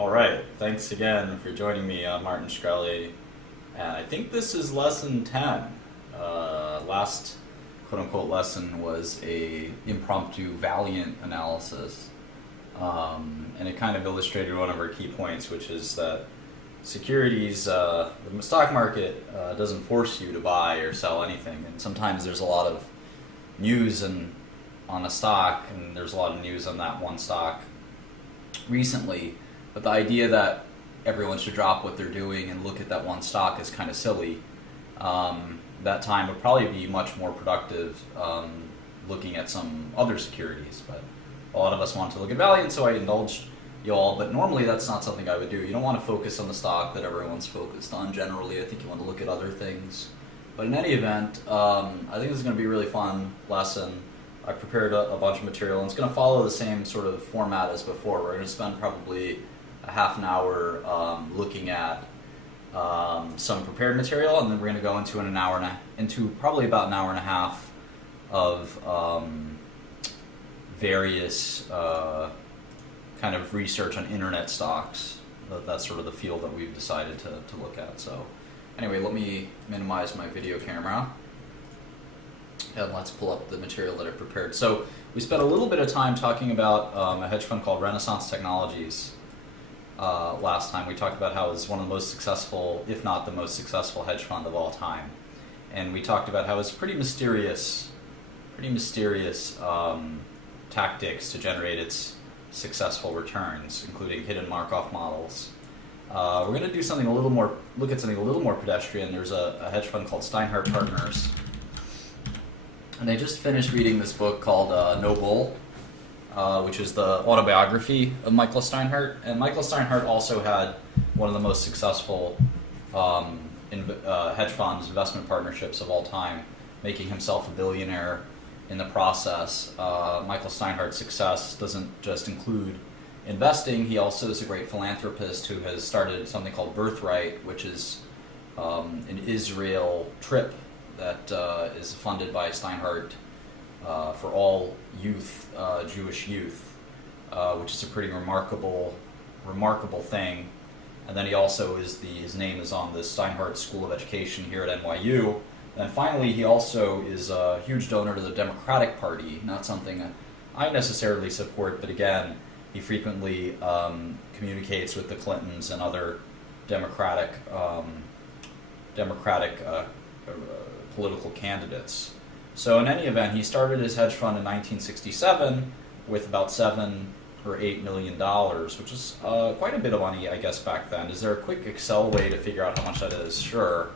All right, thanks again for joining me. I'm Martin Shkreli, and I think this is lesson 10. Last quote-unquote lesson was a impromptu Valiant analysis, and it kind of illustrated one of our key points, which is that securities, the stock market doesn't force you to buy or sell anything, and sometimes there's a lot of news on a stock, and there's a lot of news on that one stock recently, but the idea that everyone should drop what they're doing and look at that one stock is kind of silly. That time would probably be much more productive looking at some other securities, but a lot of us want to look at Valiant, so I indulged you all, but normally that's not something I would do. You don't want to focus on the stock that everyone's focused on generally. I think you want to look at other things. But in any event, I think this is going to be a really fun lesson. I prepared a bunch of material, and it's going to follow the same sort of format as before. We're going to spend probably a half an hour looking at some prepared material, and then we're going to go into probably about an hour and a half of various kind of research on internet stocks. That's sort of the field that we've decided to look at. So anyway, let me minimize my video camera. And let's pull up the material that I prepared. So we spent a little bit of time talking about a hedge fund called Renaissance Technologies last time. We talked about how it's one of the most successful, if not the most successful hedge fund of all time. And we talked about how it's pretty mysterious tactics to generate its successful returns, including hidden Markov models. We're going to do something look at something a little more pedestrian. There's a hedge fund called Steinhardt Partners. And I just finished reading this book called No Bull, which is the autobiography of Michael Steinhardt. And Michael Steinhardt also had one of the most successful hedge funds, investment partnerships of all time, making himself a billionaire in the process. Michael Steinhardt's success doesn't just include investing. He also is a great philanthropist who has started something called Birthright, which is an Israel trip that is funded by Steinhardt for all youth, Jewish youth, which is a pretty remarkable thing. And then he also his name is on the Steinhardt School of Education here at NYU. And finally, he also is a huge donor to the Democratic Party, not something I necessarily support, but again, he frequently communicates with the Clintons and other Democratic political candidates. So in any event, he started his hedge fund in 1967 with about $7 or $8 million, which is quite a bit of money, I guess, back then. Is there a quick Excel way to figure out how much that is? Sure.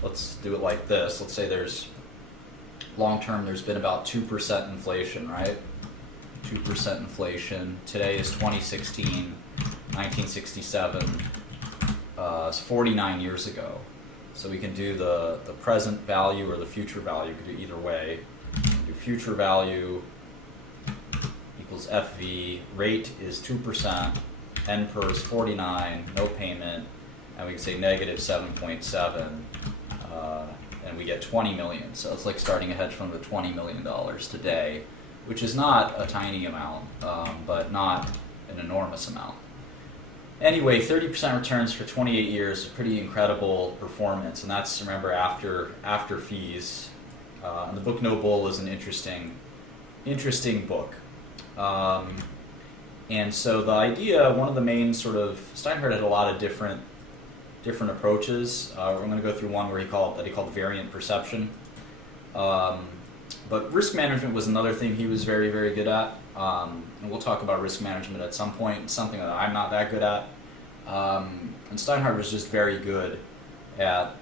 Let's do it like this. Let's say long term, there's been about 2% inflation, right? 2% inflation. Today is 2016, 1967. It's 49 years ago. So we can do the present value or the future value. We can do either way. We can do future value equals FV. Rate is 2%. NPER is 49. No payment. And we can say negative 7.7. And we get 20 million. So it's like starting a hedge fund with $20 million today, which is not a tiny amount, but not an enormous amount. Anyway, 30% returns for 28 years, a pretty incredible performance, and that's, remember, after fees. And the book No Bull is an interesting book. And so the idea, one of the main Steinhardt had a lot of different approaches. We're going to go through one where he called variant perception. But risk management was another thing he was very, very good at. And we'll talk about risk management at some point, something that I'm not that good at. And Steinhardt was just very good at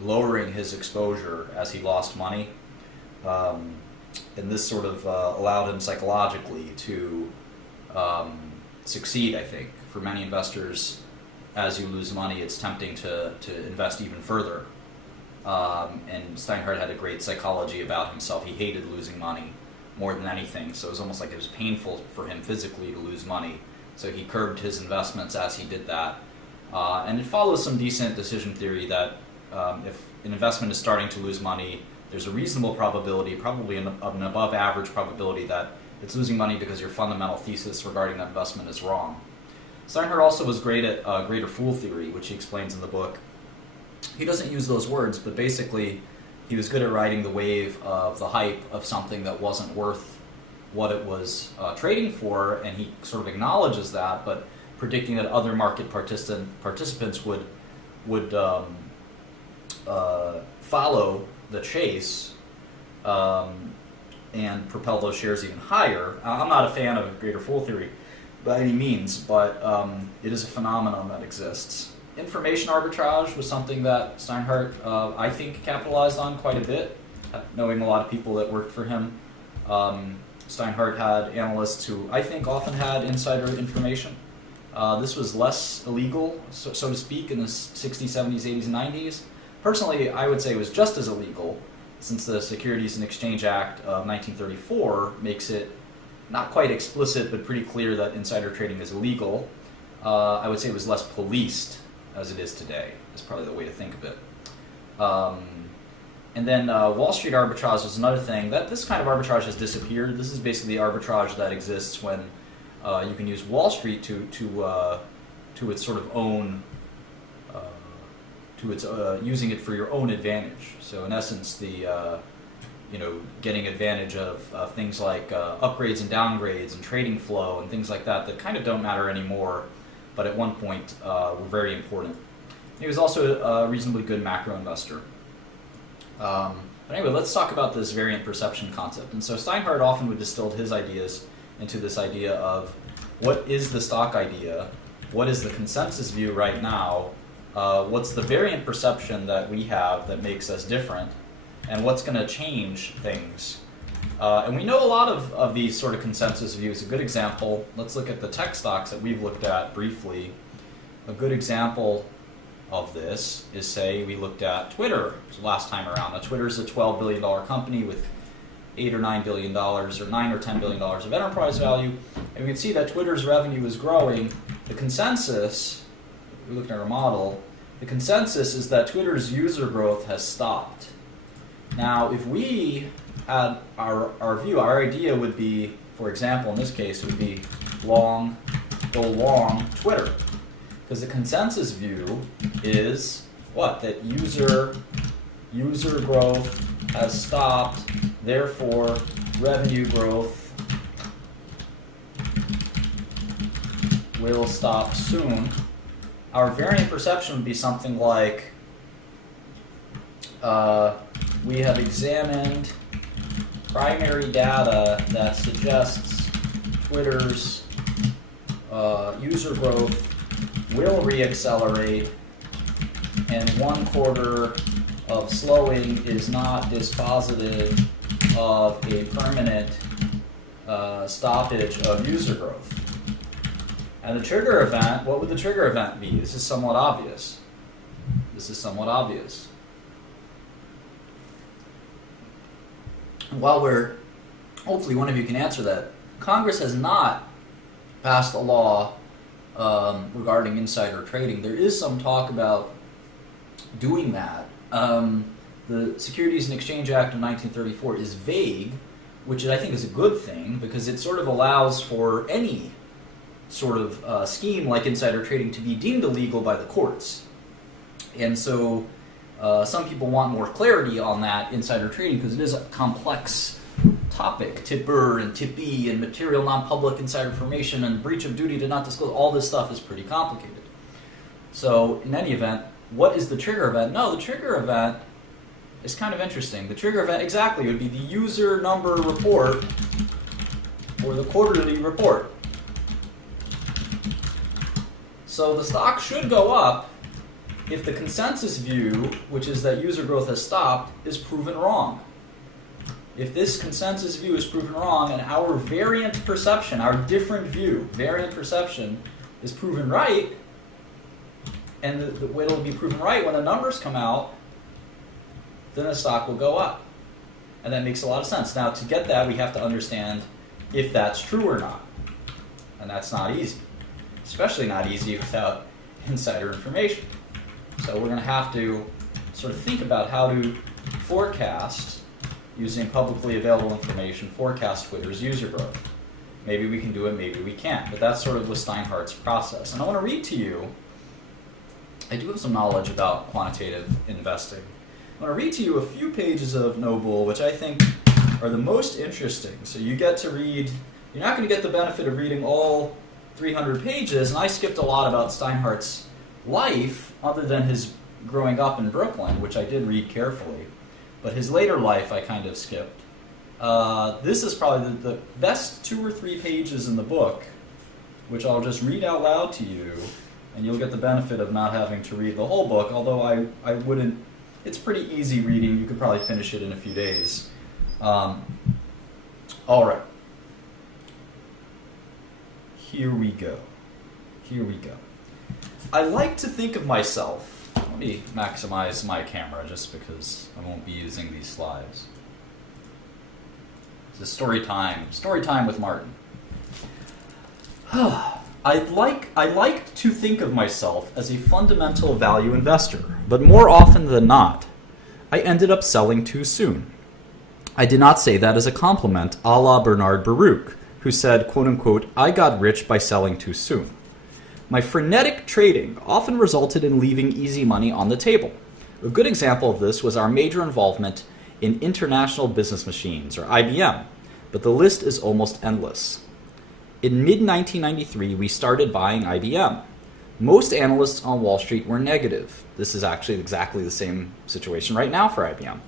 lowering his exposure as he lost money. And this sort of allowed him psychologically to succeed, I think. For many investors, as you lose money, it's tempting to invest even further. And Steinhardt had a great psychology about himself. He hated losing money more than anything, so it was almost like it was painful for him physically to lose money. So he curbed his investments as he did that. And it follows some decent decision theory that if an investment is starting to lose money, there's a reasonable probability, probably an above average probability, that it's losing money because your fundamental thesis regarding that investment is wrong. Steinhardt also was great at greater fool theory, which he explains in the book. He doesn't use those words, but basically he was good at riding the wave of the hype of something that wasn't worth what it was trading for, and he sort of acknowledges that, but predicting that other market participants would follow the chase and propel those shares even higher. I'm not a fan of greater fool theory by any means, but it is a phenomenon that exists. Information arbitrage was something that Steinhardt, I think, capitalized on quite a bit, knowing a lot of people that worked for him. Steinhardt had analysts who I think often had insider information. This was less illegal, so to speak, in the 60s, 70s, 80s, and 90s. Personally, I would say it was just as illegal, since the Securities and Exchange Act of 1934 makes it not quite explicit, but pretty clear that insider trading is illegal. I would say it was less policed as it is today, is probably the way to think of it. And then Wall Street arbitrage was another thing. This kind of arbitrage has disappeared. This is basically the arbitrage that exists when you can use Wall Street to its sort of own, using it for your own advantage. So in essence, getting advantage of things like upgrades and downgrades and trading flow and things like that kind of don't matter anymore, but at one point were very important. He was also a reasonably good macro investor. But anyway, let's talk about this variant perception concept. And so Steinhardt often would distill his ideas into this idea of what is the stock idea, what is the consensus view right now, what's the variant perception that we have that makes us different, and what's going to change things. And we know a lot of these sort of consensus views. A good example, let's look at the tech stocks that we've looked at briefly. A good example of this is, say, we looked at Twitter last time around. Now, Twitter is a $12 billion company with $8 or $9 billion, or $9 or $10 billion of enterprise value. And we can see that Twitter's revenue is growing. The consensus, we looked at our model, the consensus is that Twitter's user growth has stopped. Now, if we had our view, our idea would be, for example, in this case, it would be go long Twitter. Because the consensus view is what? That user growth has stopped, therefore revenue growth will stop soon. Our variant perception would be something like, we have examined primary data that suggests Twitter's user growth will reaccelerate, and 1 quarter of slowing is not dispositive of a permanent stoppage of user growth. And the trigger event, what would the trigger event be? This is somewhat obvious. While hopefully one of you can answer that, Congress has not passed a law regarding insider trading. There is some talk about doing that. The Securities and Exchange Act of 1934 is vague, which I think is a good thing, because it sort of allows for any sort of scheme like insider trading to be deemed illegal by the courts. And so some people want more clarity on that insider trading, because it is a complex topic. Tipper and tippee and material non-public insider information and breach of duty to not disclose, all this stuff is pretty complicated. So in any event, what is the trigger event? No, the trigger event is kind of interesting. The trigger event exactly would be the user number report or the quarterly report. So the stock should go up if the consensus view, which is that user growth has stopped, is proven wrong. If this consensus view is proven wrong and our variant perception, our different view, variant perception, is proven right, and it'll be proven right when the numbers come out, then the stock will go up. And that makes a lot of sense. Now, to get that, we have to understand if that's true or not. And that's not easy. Especially not easy without insider information. So we're going to have to sort of think about how to forecast, using publicly available information, forecast Twitter's user growth. Maybe we can do it, maybe we can't. But that's sort of was Steinhardt's process. And I want to read to you, I do have some knowledge about quantitative investing. I want to read to you a few pages of Noble, which I think are the most interesting. So you get to read, you're not going to get the benefit of reading all 300 pages, and I skipped a lot about Steinhardt's life, other than his growing up in Brooklyn, which I did read carefully. But his later life I kind of skipped. This is probably the best 2 or 3 pages in the book, which I'll just read out loud to you, and you'll get the benefit of not having to read the whole book, although I wouldn't, it's pretty easy reading. You could probably finish it in a few days. All right. Here we go. I like to think of myself, let me maximize my camera just because I won't be using these slides. It's a story time with Martin. I like to think of myself as a fundamental value investor, but more often than not, I ended up selling too soon. I did not say that as a compliment, a la Bernard Baruch, who said, quote unquote, I got rich by selling too soon. My frenetic trading often resulted in leaving easy money on the table. A good example of this was our major involvement in International Business Machines, or IBM, but the list is almost endless. In mid-1993, we started buying IBM. Most analysts on Wall Street were negative. This is actually exactly the same situation right now for IBM.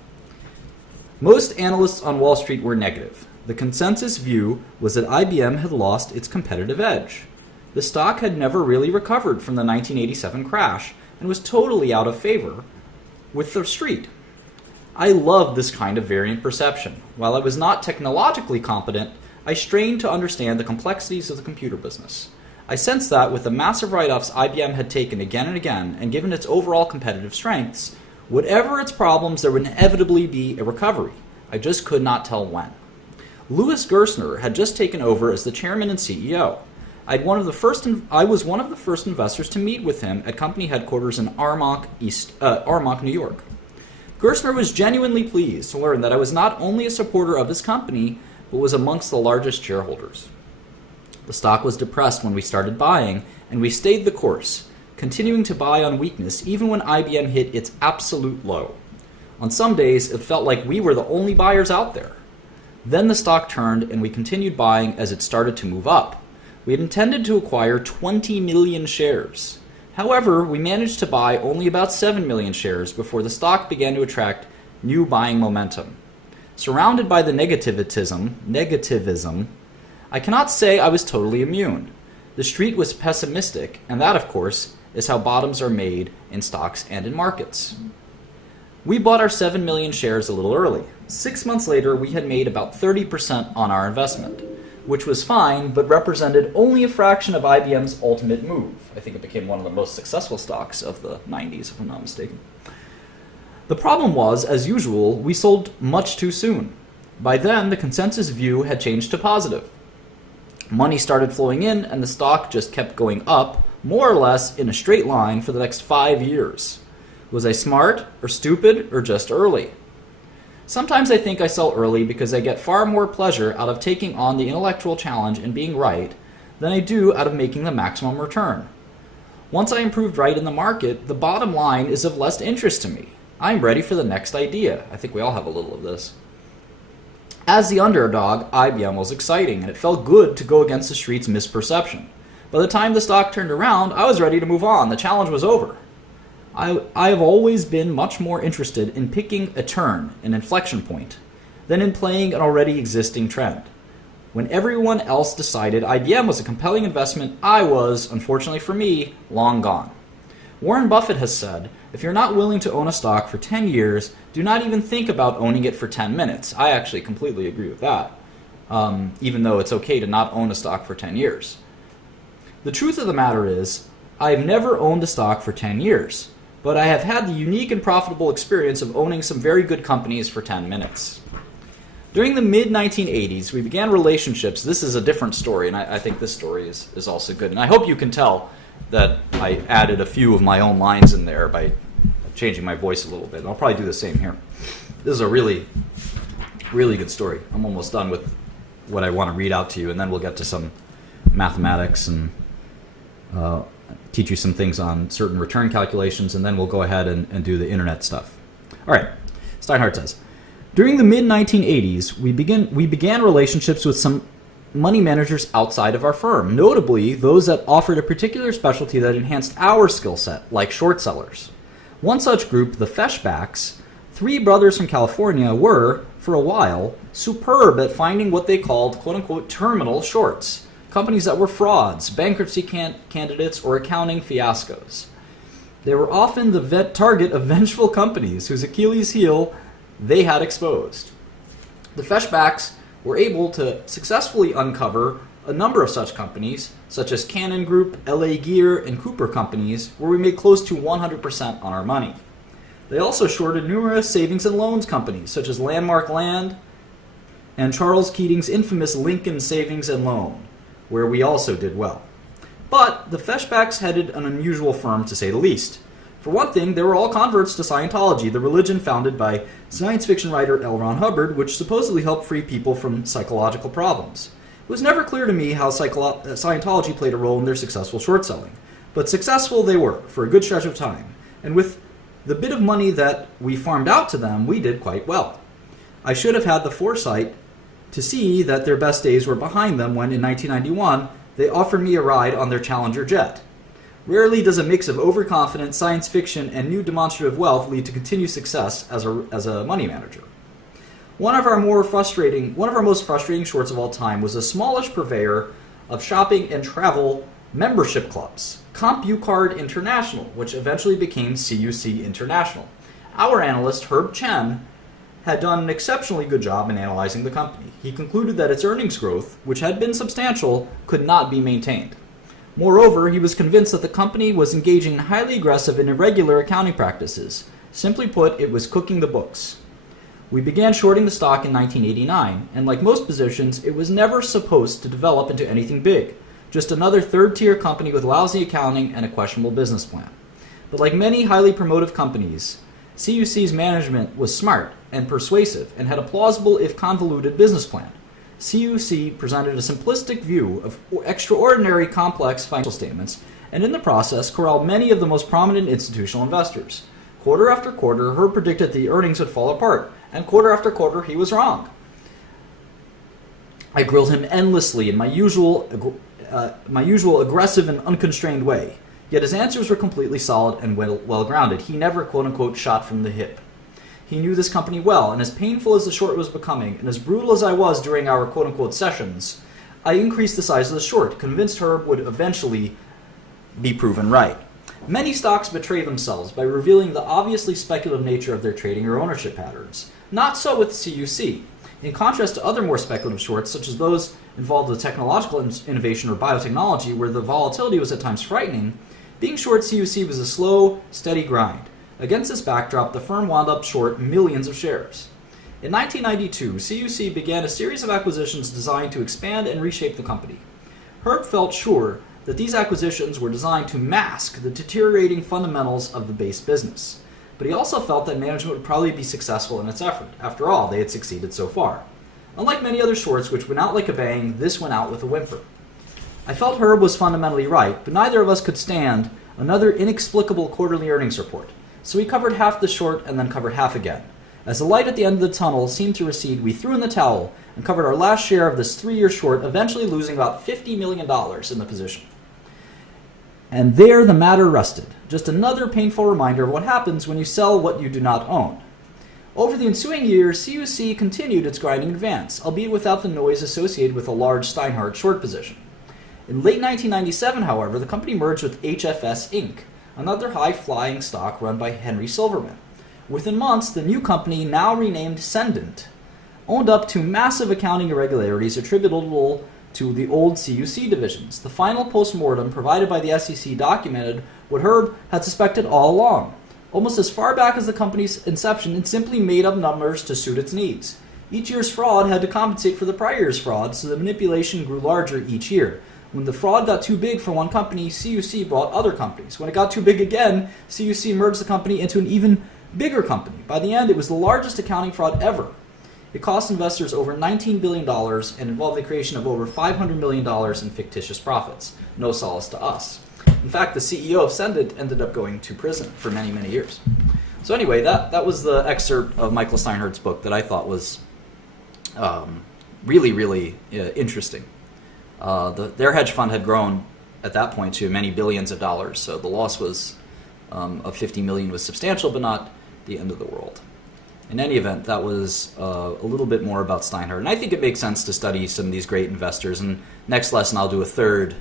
Most analysts on Wall Street were negative. The consensus view was that IBM had lost its competitive edge. The stock had never really recovered from the 1987 crash and was totally out of favor with the street. I loved this kind of variant perception. While I was not technologically competent, I strained to understand the complexities of the computer business. I sensed that with the massive write-offs IBM had taken again and again, and given its overall competitive strengths, whatever its problems, there would inevitably be a recovery. I just could not tell when. Louis Gerstner had just taken over as the chairman and CEO. I was one of the first investors to meet with him at company headquarters in Armonk, New York. Gerstner was genuinely pleased to learn that I was not only a supporter of his company, but was amongst the largest shareholders. The stock was depressed when we started buying, and we stayed the course, continuing to buy on weakness even when IBM hit its absolute low. On some days, it felt like we were the only buyers out there. Then the stock turned, and we continued buying as it started to move up. We had intended to acquire 20 million shares. However, we managed to buy only about 7 million shares before the stock began to attract new buying momentum. Surrounded by the negativism, I cannot say I was totally immune. The street was pessimistic, and that, of course, is how bottoms are made in stocks and in markets. We bought our 7 million shares a little early. 6 months later, we had made about 30% on our investment, which was fine, but represented only a fraction of IBM's ultimate move. I think it became one of the most successful stocks of the 90s, if I'm not mistaken. The problem was, as usual, we sold much too soon. By then, the consensus view had changed to positive. Money started flowing in, and the stock just kept going up, more or less in a straight line for the next 5 years. Was I smart, or stupid, or just early? Sometimes I think I sell early because I get far more pleasure out of taking on the intellectual challenge and being right than I do out of making the maximum return. Once I am proved right in the market, the bottom line is of less interest to me. I'm ready for the next idea. I think we all have a little of this. As the underdog, IBM was exciting, and it felt good to go against the street's misperception. By the time the stock turned around, I was ready to move on. The challenge was over. I have always been much more interested in picking a turn, an inflection point, than in playing an already existing trend. When everyone else decided IBM was a compelling investment, I was, unfortunately for me, long gone. Warren Buffett has said, if you're not willing to own a stock for 10 years, do not even think about owning it for 10 minutes. I actually completely agree with that, even though it's okay to not own a stock for 10 years. The truth of the matter is, I've never owned a stock for 10 years. But I have had the unique and profitable experience of owning some very good companies for 10 minutes. During the mid-1980s, we began relationships. This is a different story, and I think this story is also good. And I hope you can tell that I added a few of my own lines in there by changing my voice a little bit. And I'll probably do the same here. This is a really, really good story. I'm almost done with what I want to read out to you, and then we'll get to some mathematics and teach you some things on certain return calculations, and then we'll go ahead and do the internet stuff. All right, Steinhardt says, during the mid-1980s, we began relationships with some money managers outside of our firm, notably those that offered a particular specialty that enhanced our skill set, like short sellers. One such group, the Feshbacks, three brothers from California, were, for a while, superb at finding what they called, quote-unquote, terminal shorts, companies that were frauds, bankruptcy candidates, or accounting fiascos. They were often the target of vengeful companies whose Achilles heel they had exposed. The Feshbacks were able to successfully uncover a number of such companies, such as Cannon Group, LA Gear, and Cooper Companies, where we made close to 100% on our money. They also shorted numerous savings and loans companies, such as Landmark Land and Charles Keating's infamous Lincoln Savings and Loan, where we also did well. But the Feshbacks headed an unusual firm, to say the least. For one thing, they were all converts to Scientology, the religion founded by science fiction writer L. Ron Hubbard, which supposedly helped free people from psychological problems. It was never clear to me how Scientology played a role in their successful short selling, but successful they were for a good stretch of time, and with the bit of money that we farmed out to them, we did quite well. I should have had the foresight to see that their best days were behind them when, in 1991, they offered me a ride on their Challenger jet. Rarely does a mix of overconfident science fiction and new demonstrative wealth lead to continued success as a money manager. One of our most frustrating shorts of all time was a smallish purveyor of shopping and travel membership clubs, CompuCard International, which eventually became CUC International. Our analyst, Herb Chen, had done an exceptionally good job in analyzing the company. He concluded that its earnings growth, which had been substantial, could not be maintained. Moreover, he was convinced that the company was engaging in highly aggressive and irregular accounting practices. Simply put, it was cooking the books. We began shorting the stock in 1989, and like most positions, it was never supposed to develop into anything big. Just another third-tier company with lousy accounting and a questionable business plan. But like many highly promotive companies, CUC's management was smart and persuasive and had a plausible, if convoluted, business plan. CUC presented a simplistic view of extraordinary complex financial statements, and in the process corralled many of the most prominent institutional investors. Quarter after quarter, Herb predicted the earnings would fall apart, and quarter after quarter he was wrong. I grilled him endlessly in my usual aggressive and unconstrained way, yet his answers were completely solid and well-grounded. He never, quote-unquote, shot from the hip. He knew this company well, and as painful as the short was becoming, and as brutal as I was during our quote-unquote sessions, I increased the size of the short, convinced Herb would eventually be proven right. Many stocks betray themselves by revealing the obviously speculative nature of their trading or ownership patterns. Not so with CUC. In contrast to other more speculative shorts, such as those involved with technological innovation or biotechnology, where the volatility was at times frightening, being short CUC was a slow, steady grind. Against this backdrop, the firm wound up short millions of shares. In 1992, CUC began a series of acquisitions designed to expand and reshape the company. Herb felt sure that these acquisitions were designed to mask the deteriorating fundamentals of the base business. But he also felt that management would probably be successful in its effort. After all, they had succeeded so far. Unlike many other shorts which went out like a bang, this went out with a whimper. I felt Herb was fundamentally right, but neither of us could stand another inexplicable quarterly earnings report. So we covered half the short and then covered half again. As the light at the end of the tunnel seemed to recede, we threw in the towel and covered our last share of this 3-year short, eventually losing about $50 million in the position. And there the matter rested. Just another painful reminder of what happens when you sell what you do not own. Over the ensuing years, CUC continued its grinding advance, albeit without the noise associated with a large Steinhardt short position. In late 1997, however, the company merged with HFS Inc., another high-flying stock run by Henry Silverman. Within months, the new company, now renamed Sendent, owned up to massive accounting irregularities attributable to the old CUC divisions. The final post-mortem provided by the SEC documented what Herb had suspected all along. Almost as far back as the company's inception, it simply made up numbers to suit its needs. Each year's fraud had to compensate for the prior year's fraud, so the manipulation grew larger each year. When the fraud got too big for one company, CUC bought other companies. When it got too big again, CUC merged the company into an even bigger company. By the end, it was the largest accounting fraud ever. It cost investors over $19 billion and involved the creation of over $500 million in fictitious profits. No solace to us. In fact, the CEO of Sendit ended up going to prison for many, many years. So anyway, that was the excerpt of Michael Steinhardt's book that I thought was really, really interesting. Their hedge fund had grown at that point to many billions of dollars, so the loss was of 50 million was substantial, but not the end of the world. In any event, that was a little bit more about Steinhardt, and I think it makes sense to study some of these great investors. And next lesson, I'll do a third,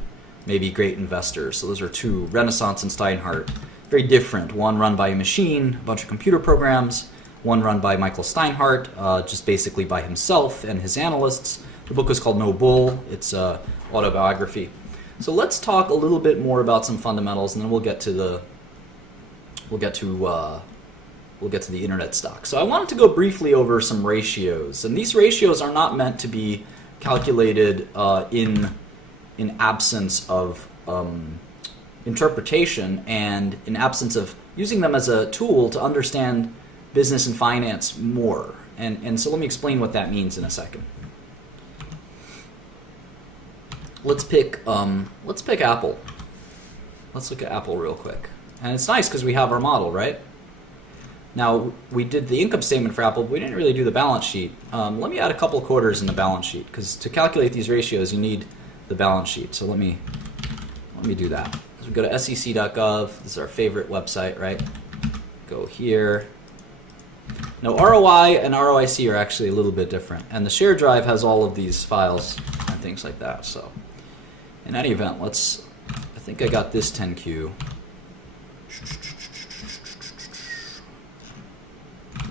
maybe great investors. So those are two, Renaissance and Steinhardt, very different. One run by a machine, a bunch of computer programs. One run by Michael Steinhardt, just basically by himself and his analysts. The book is called No Bull. It's autobiography. So let's talk a little bit more about some fundamentals, and then we'll get to the internet stock. So I wanted to go briefly over some ratios, and these ratios are not meant to be calculated in absence of interpretation and in absence of using them as a tool to understand business and finance more. And so let me explain what that means in a second. Let's pick Apple. Let's look at Apple real quick. And it's nice because we have our model, right? Now, we did the income statement for Apple, but we didn't really do the balance sheet. Let me add a couple quarters in the balance sheet, because to calculate these ratios, you need the balance sheet. So let me do that. So we go to sec.gov. This is our favorite website, right? Go here. Now, ROI and ROIC are actually a little bit different, and the share drive has all of these files and things like that. So, in any event, I think I got this 10Q.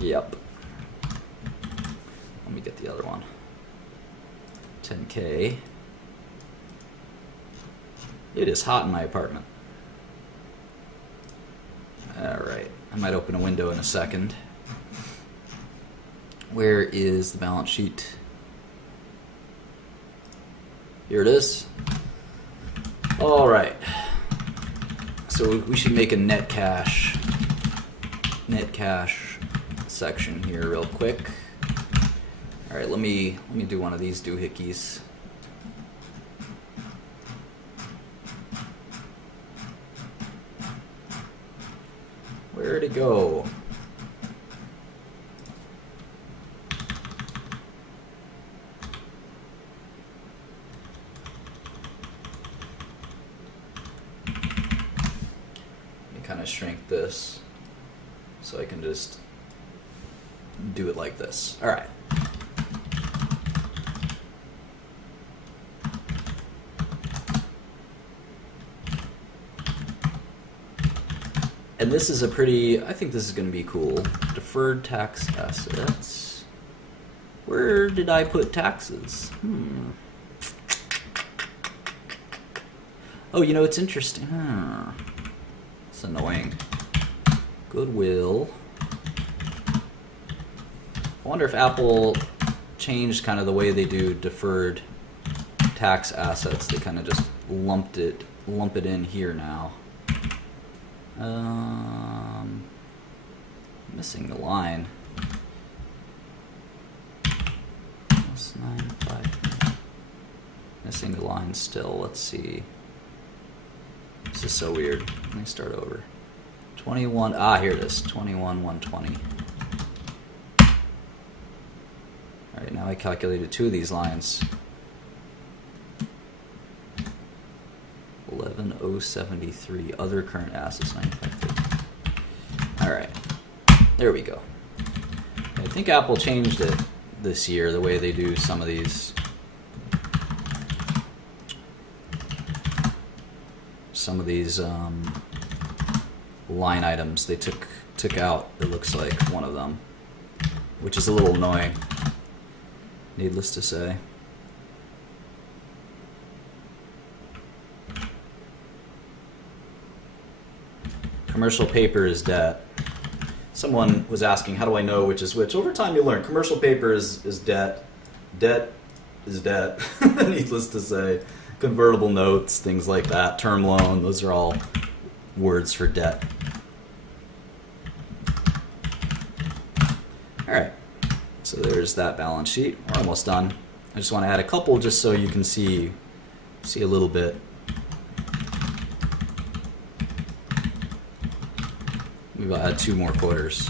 Yep. Let me get the other one. 10K. It is hot in my apartment. Alright. I might open a window in a second. Where is the balance sheet? Here it is. Alright. So we should make a net cash section here real quick. All right, let me do one of these doohickeys. Where'd it go? Let me kind of shrink this so I can just do it like this. All right. And this is I think this is going to be cool. Deferred tax assets. Where did I put taxes? Oh, it's interesting. It's annoying. Goodwill. I wonder if Apple changed kind of the way they do deferred tax assets. They kind of just lump it in here now. Missing the line. +9.5. Missing the line still. Let's see. This is so weird. Let me start over. 21. Here it is. 21,120. All right, now I calculated two of these lines. 11,073. Other current assets. 9,550. All right, there we go. I think Apple changed it this year, the way they do some of these. Line items they took out. It looks like one of them, which is a little annoying, needless to say. Commercial paper is debt. Someone was asking, how do I know which is which? Over time you learn. Commercial paper is debt. Debt is debt, needless to say. Convertible notes, things like that. Term loan, those are all words for debt. All right. So there's that balance sheet. We're almost done. I just want to add a couple just so you can see a little bit. Maybe I'll add 2 more quarters.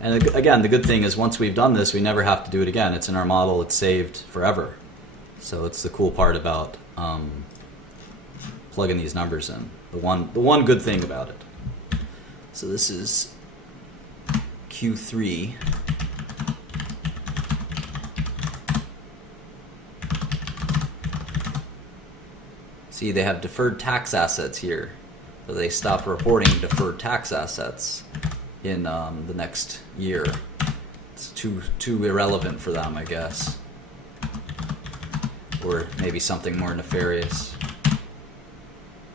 And again, the good thing is once we've done this, we never have to do it again. It's in our model. It's saved forever. So it's the cool part about plugging these numbers in. The one good thing about it. So this is Q3. See, they have deferred tax assets here. So they stop reporting deferred tax assets in the next year. It's too irrelevant for them, I guess. Or maybe something more nefarious.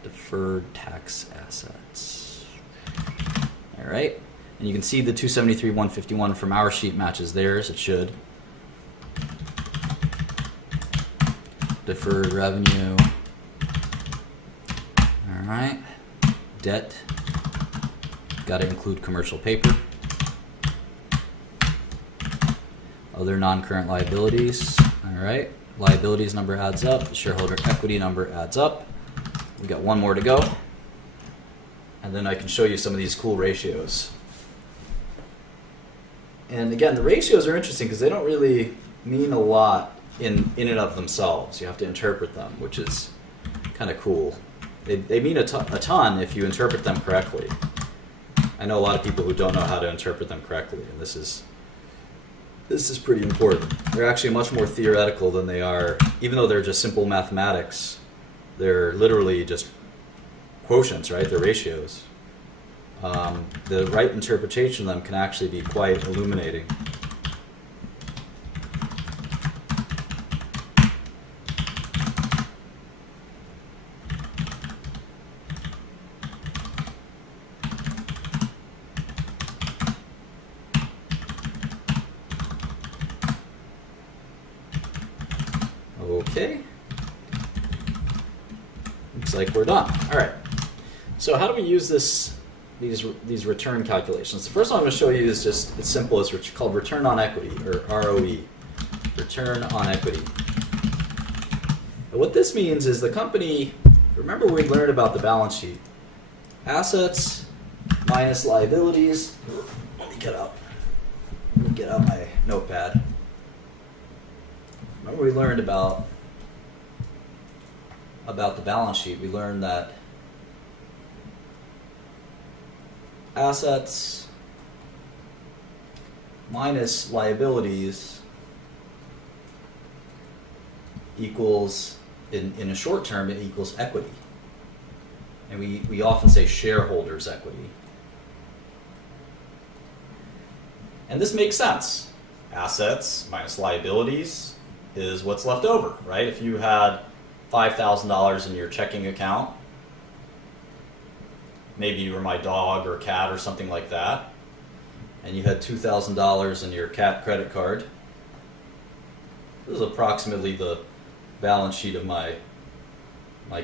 Deferred tax assets. All right. And you can see the 273,151 from our sheet matches theirs. It should. Deferred revenue. All right. Debt. Got to include commercial paper. Other non-current liabilities. All right. Liabilities number adds up. The shareholder equity number adds up. We got 1 more to go. And then I can show you some of these cool ratios. And again, the ratios are interesting because they don't really mean a lot in and of themselves. You have to interpret them, which is kind of cool. They mean a ton if you interpret them correctly. I know a lot of people who don't know how to interpret them correctly, and this is pretty important. They're actually much more theoretical than they are, even though they're just simple mathematics. They're literally just quotients, right? They're ratios. The right interpretation of them can actually be quite illuminating. Okay. Looks like we're done. All right. So how do we use these return calculations? The first one I'm going to show you is just as simple as called return on equity, or ROE. Return on equity. And what this means is the company, remember we learned about the balance sheet. Assets minus liabilities. Let me get out my notepad. Remember we learned about the balance sheet. We learned that assets minus liabilities equals, in a short term, it equals equity. And we often say shareholders' equity. And this makes sense. Assets minus liabilities is what's left over, right? If you had $5,000 in your checking account, maybe you were my dog or cat or something like that, and you had $2,000 in your cat credit card. This is approximately the balance sheet of my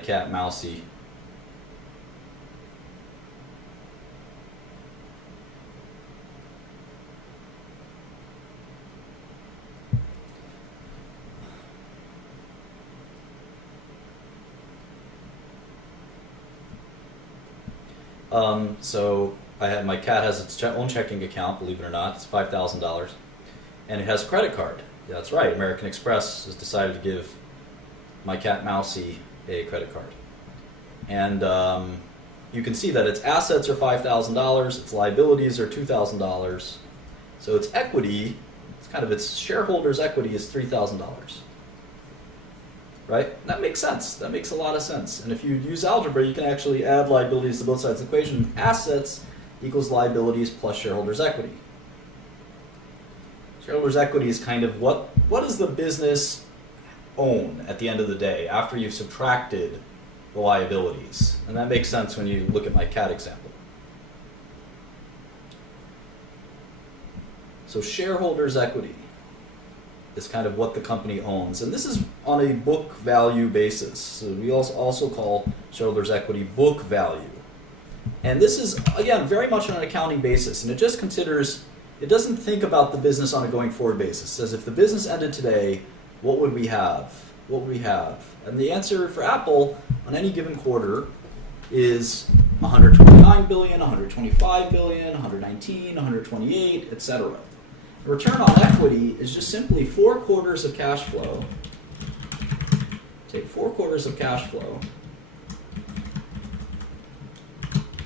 cat Mousy. So my cat has its own checking account, believe it or not. It's $5,000, and it has a credit card. Yeah, that's right. American Express has decided to give my cat Mousy a credit card, and you can see that its assets are $5,000, its liabilities are $2,000. So its equity, its shareholders' equity is $3,000. Right? That makes sense. That makes a lot of sense. And if you use algebra, you can actually add liabilities to both sides of the equation. Assets equals liabilities plus shareholders' equity. Shareholders' equity is kind of what does the business own at the end of the day after you've subtracted the liabilities. And that makes sense when you look at my cat example. So shareholders' equity is kind of what the company owns. And this is on a book value basis. So we also call shareholders' equity book value. And this is, again, very much on an accounting basis. And it just considers It doesn't think about the business on a going forward basis. It says if the business ended today, what would we have? What would we have? And the answer for Apple on any given quarter is 129 billion, 125 billion, 119, 128, etc. Return on equity is just simply 4 quarters of cash flow. Take 4 quarters of cash flow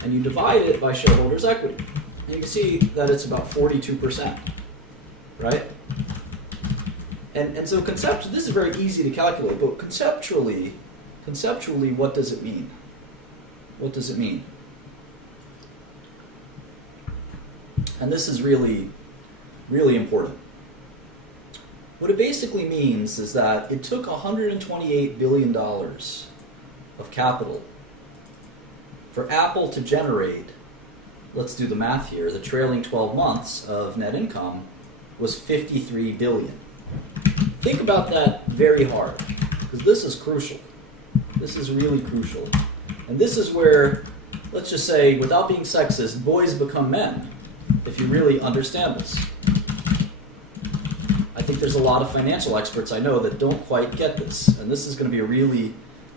and you divide it by shareholders' equity. And you can see that it's about 42%, right? And so conceptually, this is very easy to calculate, but conceptually, what does it mean? What does it mean? And this is really, really important. What it basically means is that it took $128 billion of capital for Apple to generate, let's do the math here, the trailing 12 months of net income was $53 billion. Think about that very hard, because this is crucial. This is really crucial. And this is where, let's just say, without being sexist, boys become men, if you really understand this. I think there's a lot of financial experts I know that don't quite get this, and this is going to be a really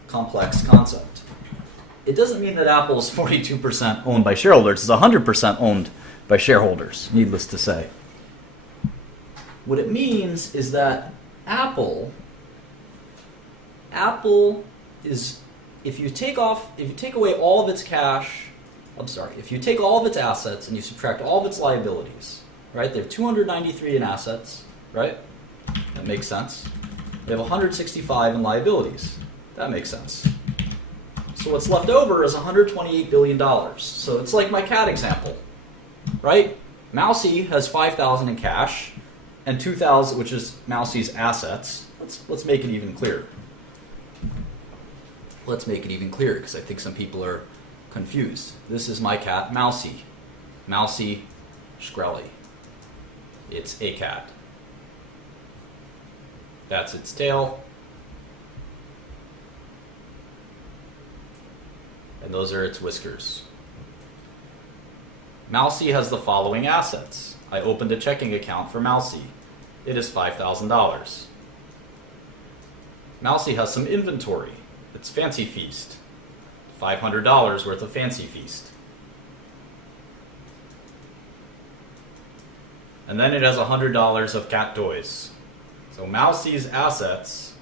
complex concept. It doesn't mean that Apple is 42% owned by shareholders. It's 100% owned by shareholders, needless to say. What it means is that Apple is, if you take away all of its cash, if you take all of its assets and you subtract all of its liabilities, right? They have 293 in assets, right? That makes sense. They have 165 in liabilities. That makes sense. So what's left over is $128 billion. So it's like my cat example, right? Mousy has $5,000 in cash and $2,000, which is Mousy's assets. Let's make it even clearer. Let's make it even clearer because I think some people are confused. This is my cat, Mousy. Mousy Shkreli. It's a cat. That's its tail. And those are its whiskers. Mousy has the following assets. I opened a checking account for Mousy. It is $5,000. Mousy has some inventory. It's Fancy Feast. $500 worth of Fancy Feast. And then it has $100 of cat toys. So Mousy's assets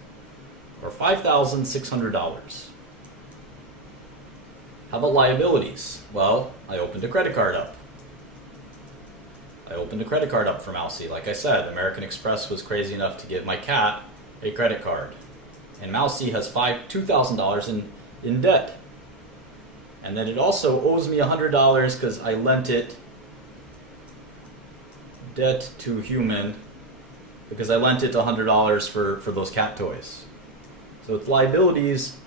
are $5,600. How about liabilities? Well, I opened a credit card up. For Mousy. Like I said, American Express was crazy enough to give my cat a credit card. And Mousy has $2,000 in debt. And then it also owes me $100 because I lent it debt to human because I lent it $100 for those cat toys. So its liabilities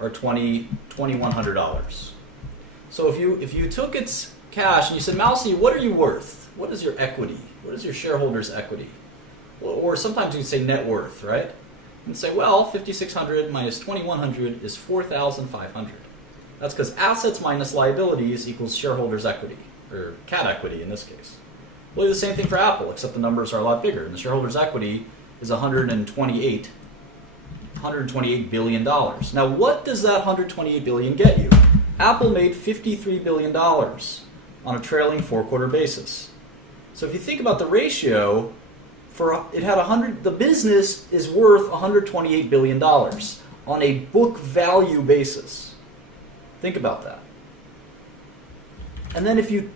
are $2,100. So if you took its cash and you said, Mousy, what are you worth? What is your equity? What is your shareholders' equity? Or sometimes you say net worth, right? And say, well, 5,600 minus 2,100 is 4,500. That's because assets minus liabilities equals shareholders' equity, or cat equity in this case. We'll do the same thing for Apple, except the numbers are a lot bigger. And the shareholders' equity is $128 billion. Now, what does that $128 billion get you? Apple made $53 billion on a trailing 4-quarter basis. So if you think about the ratio, the business is worth $128 billion on a book value basis. Think about that. And then if you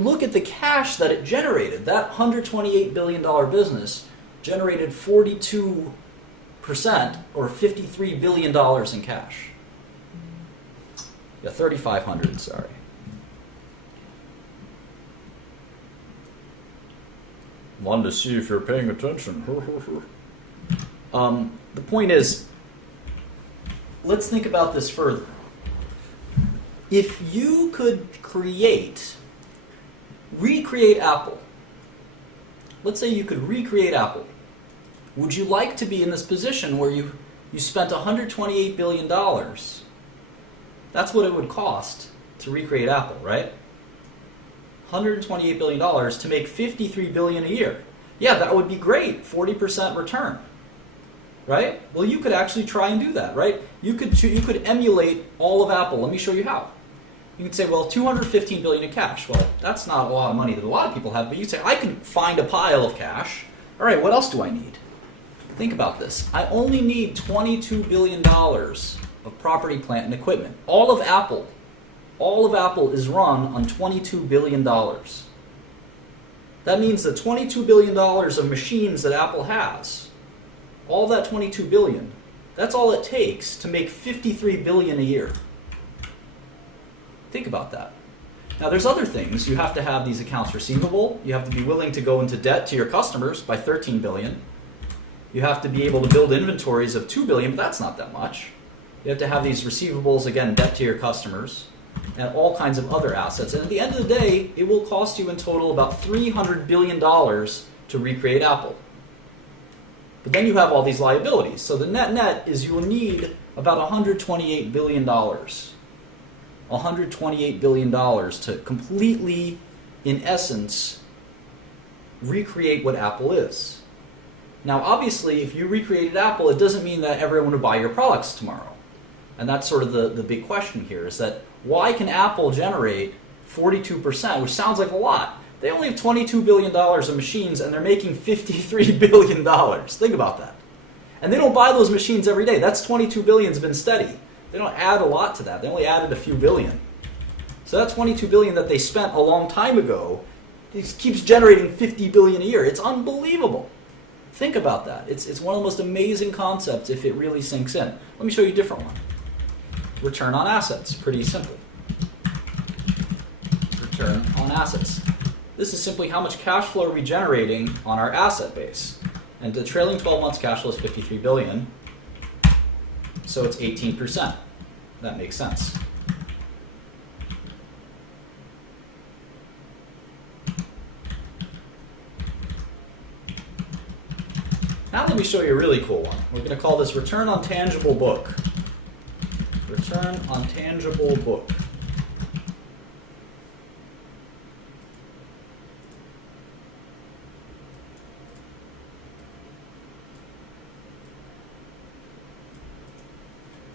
look at the cash that it generated, that $128 billion business generated 42% or $53 billion in cash. Yeah, 3,500, sorry. Wanted to see if you're paying attention. The point is, let's think about this further. If you could recreate Apple, let's say you could recreate Apple, would you like to be in this position where you spent $128 billion? That's what it would cost to recreate Apple, right? $128 billion to make $53 billion a year. Yeah, that would be great, 40% return, right? Well, you could actually try and do that, right? You could emulate all of Apple. Let me show you how. You could say, well, $215 billion in cash. Well, that's not a lot of money that a lot of people have, but you say, I can find a pile of cash. All right, what else do I need? Think about this. I only need $22 billion of property, plant, and equipment. All of Apple is run on $22 billion. That means that $22 billion of machines that Apple has, all that $22 billion, that's all it takes to make $53 billion a year. Think about that. Now there's other things. You have to have these accounts receivable. You have to be willing to go into debt to your customers by $13 billion. You have to be able to build inventories of $2 billion, but that's not that much. You have to have these receivables, again, debt to your customers, and all kinds of other assets. And at the end of the day, it will cost you in total about $300 billion to recreate Apple. But then you have all these liabilities. So the net is you will need about $128 billion. $128 billion to completely, in essence, recreate what Apple is. Now, obviously, if you recreated Apple, it doesn't mean that everyone would buy your products tomorrow. And that's sort of the big question here, is that why can Apple generate 42%, which sounds like a lot? They only have $22 billion of machines, and they're making $53 billion. Think about that. And they don't buy those machines every day. That's $22 billion has been steady. They don't add a lot to that. They only added a few billion. So that $22 billion that they spent a long time ago, it keeps generating $50 billion a year. It's unbelievable. Think about that. It's one of the most amazing concepts if it really sinks in. Let me show you a different one. Return on assets. Pretty simple. Return on assets. This is simply how much cash flow are we generating on our asset base. And the trailing 12 months cash flow is $53 billion. So it's 18%. That makes sense. Now let me show you a really cool one. We're going to call this return on tangible book. Return on tangible book.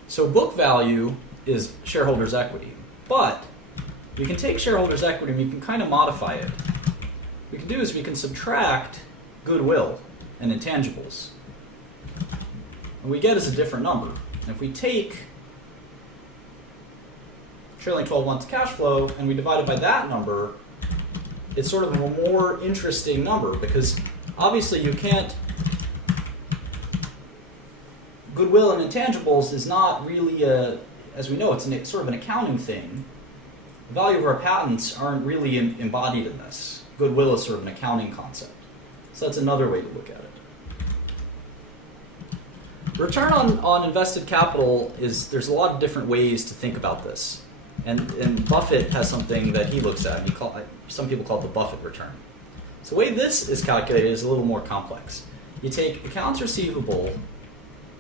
So book value is shareholders' equity, but we can take shareholders' equity and we can kind of modify it. What we can do is we can subtract goodwill and intangibles. And we get is a different number. And if we take trailing 12 months cash flow and we divide it by that number, it's sort of a more interesting number because obviously you can't. Goodwill and intangibles is not really as we know, it's sort of an accounting thing. The value of our patents aren't really embodied in this. Goodwill is sort of an accounting concept. So that's another way to look at it. Return on invested capital there's a lot of different ways to think about this. And Buffett has something that he looks at. Some people call it the Buffett return. So the way this is calculated is a little more complex. You take accounts receivable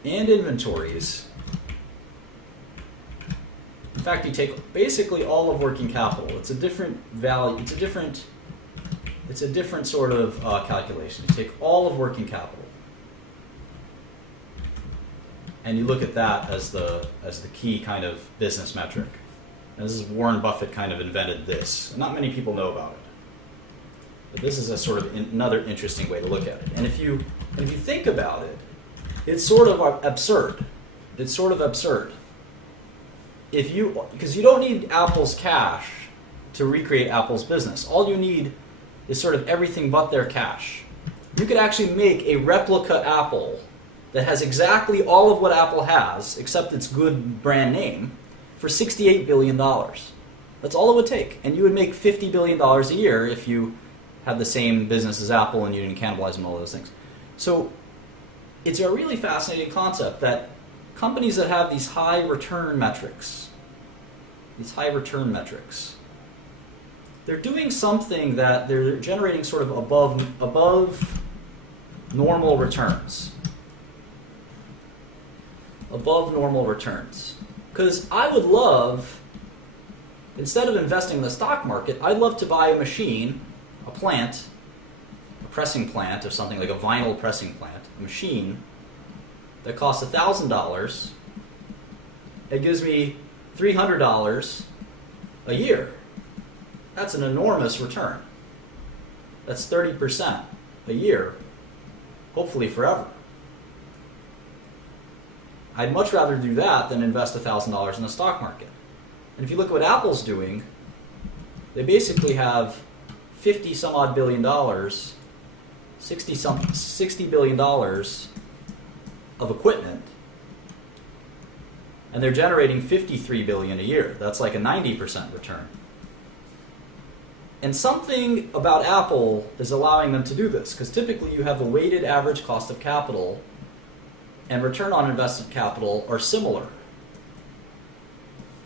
and inventories. In fact, you take basically all of working capital. It's a different value. It's a different sort of calculation. You take all of working capital, and you look at that as the key kind of business metric. And this is Warren Buffett kind of invented this. Not many people know about it, but this is a sort of another interesting way to look at it. And if you think about it, it's sort of absurd. It's sort of absurd. Because you don't need Apple's cash to recreate Apple's business. All you need is sort of everything but their cash. You could actually make a replica Apple that has exactly all of what Apple has, except its good brand name, for $68 billion. That's all it would take. And you would make $50 billion a year if you had the same business as Apple and you didn't cannibalize them, all those things. So it's a really fascinating concept that companies that have these high return metrics, they're doing something that they're generating sort of above normal returns. Above normal returns. Because I would love instead of investing in the stock market, I'd love to buy a machine, a plant, a pressing plant of something like a vinyl pressing plant, a machine that costs $1,000. It gives me $300 a year. That's an enormous return. That's 30% a year, hopefully forever. I'd much rather do that than invest $1,000 in the stock market. And if you look at what Apple's doing, they basically have 50 some odd billion dollars, 60 billion dollars of equipment, and they're generating 53 billion a year. That's like a 90% return. And something about Apple is allowing them to do this, because typically you have the weighted average cost of capital and return on invested capital are similar.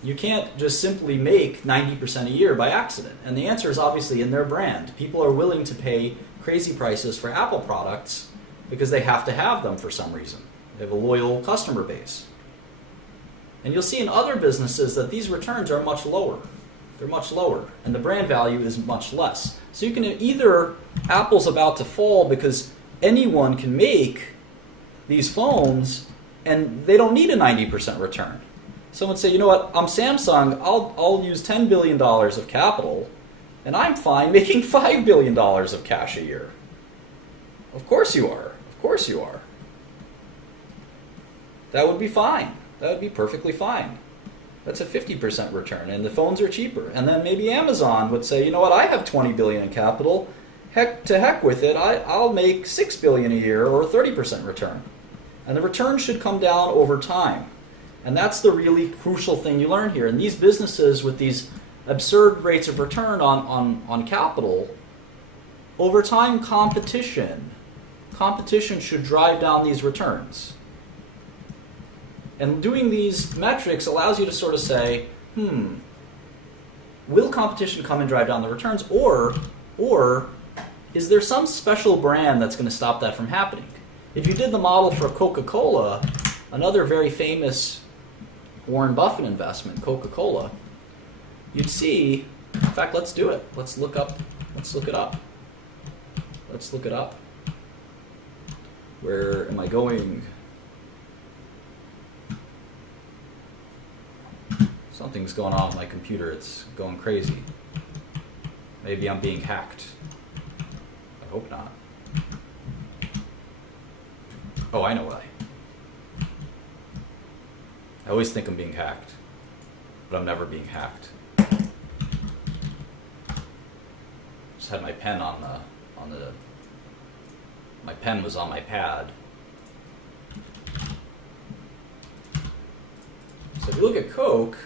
You can't just simply make 90% a year by accident. And the answer is obviously in their brand. People are willing to pay crazy prices for Apple products because they have to have them for some reason. They have a loyal customer base. And you'll see in other businesses that these returns are much lower. They're much lower, and the brand value is much less. So you can either, Apple's about to fall because anyone can make these phones and they don't need a 90% return. Someone say, you know what, I'm Samsung, I'll use $10 billion of capital, and I'm fine making $5 billion of cash a year. Of course you are. Of course you are. That would be fine. That would be perfectly fine. That's a 50% return, and the phones are cheaper. And then maybe Amazon would say, you know what, I have $20 billion in capital. Heck with it, I'll make $6 billion a year, or a 30% return. And the return should come down over time. And that's the really crucial thing you learn here. And these businesses with these absurd rates of return on capital, over time competition should drive down these returns. And doing these metrics allows you to sort of say, will competition come and drive down the returns, or is there some special brand that's going to stop that from happening? If you did the model for Coca-Cola, another very famous Warren Buffett investment, Coca-Cola, you'd see, in fact, let's do it. Let's look it up. Where am I going? Something's going on with my computer. It's going crazy. Maybe I'm being hacked. I hope not. Oh, I know why. I always think I'm being hacked, but I'm never being hacked. Just had my pen my pen was on my pad. So if you look at Coke,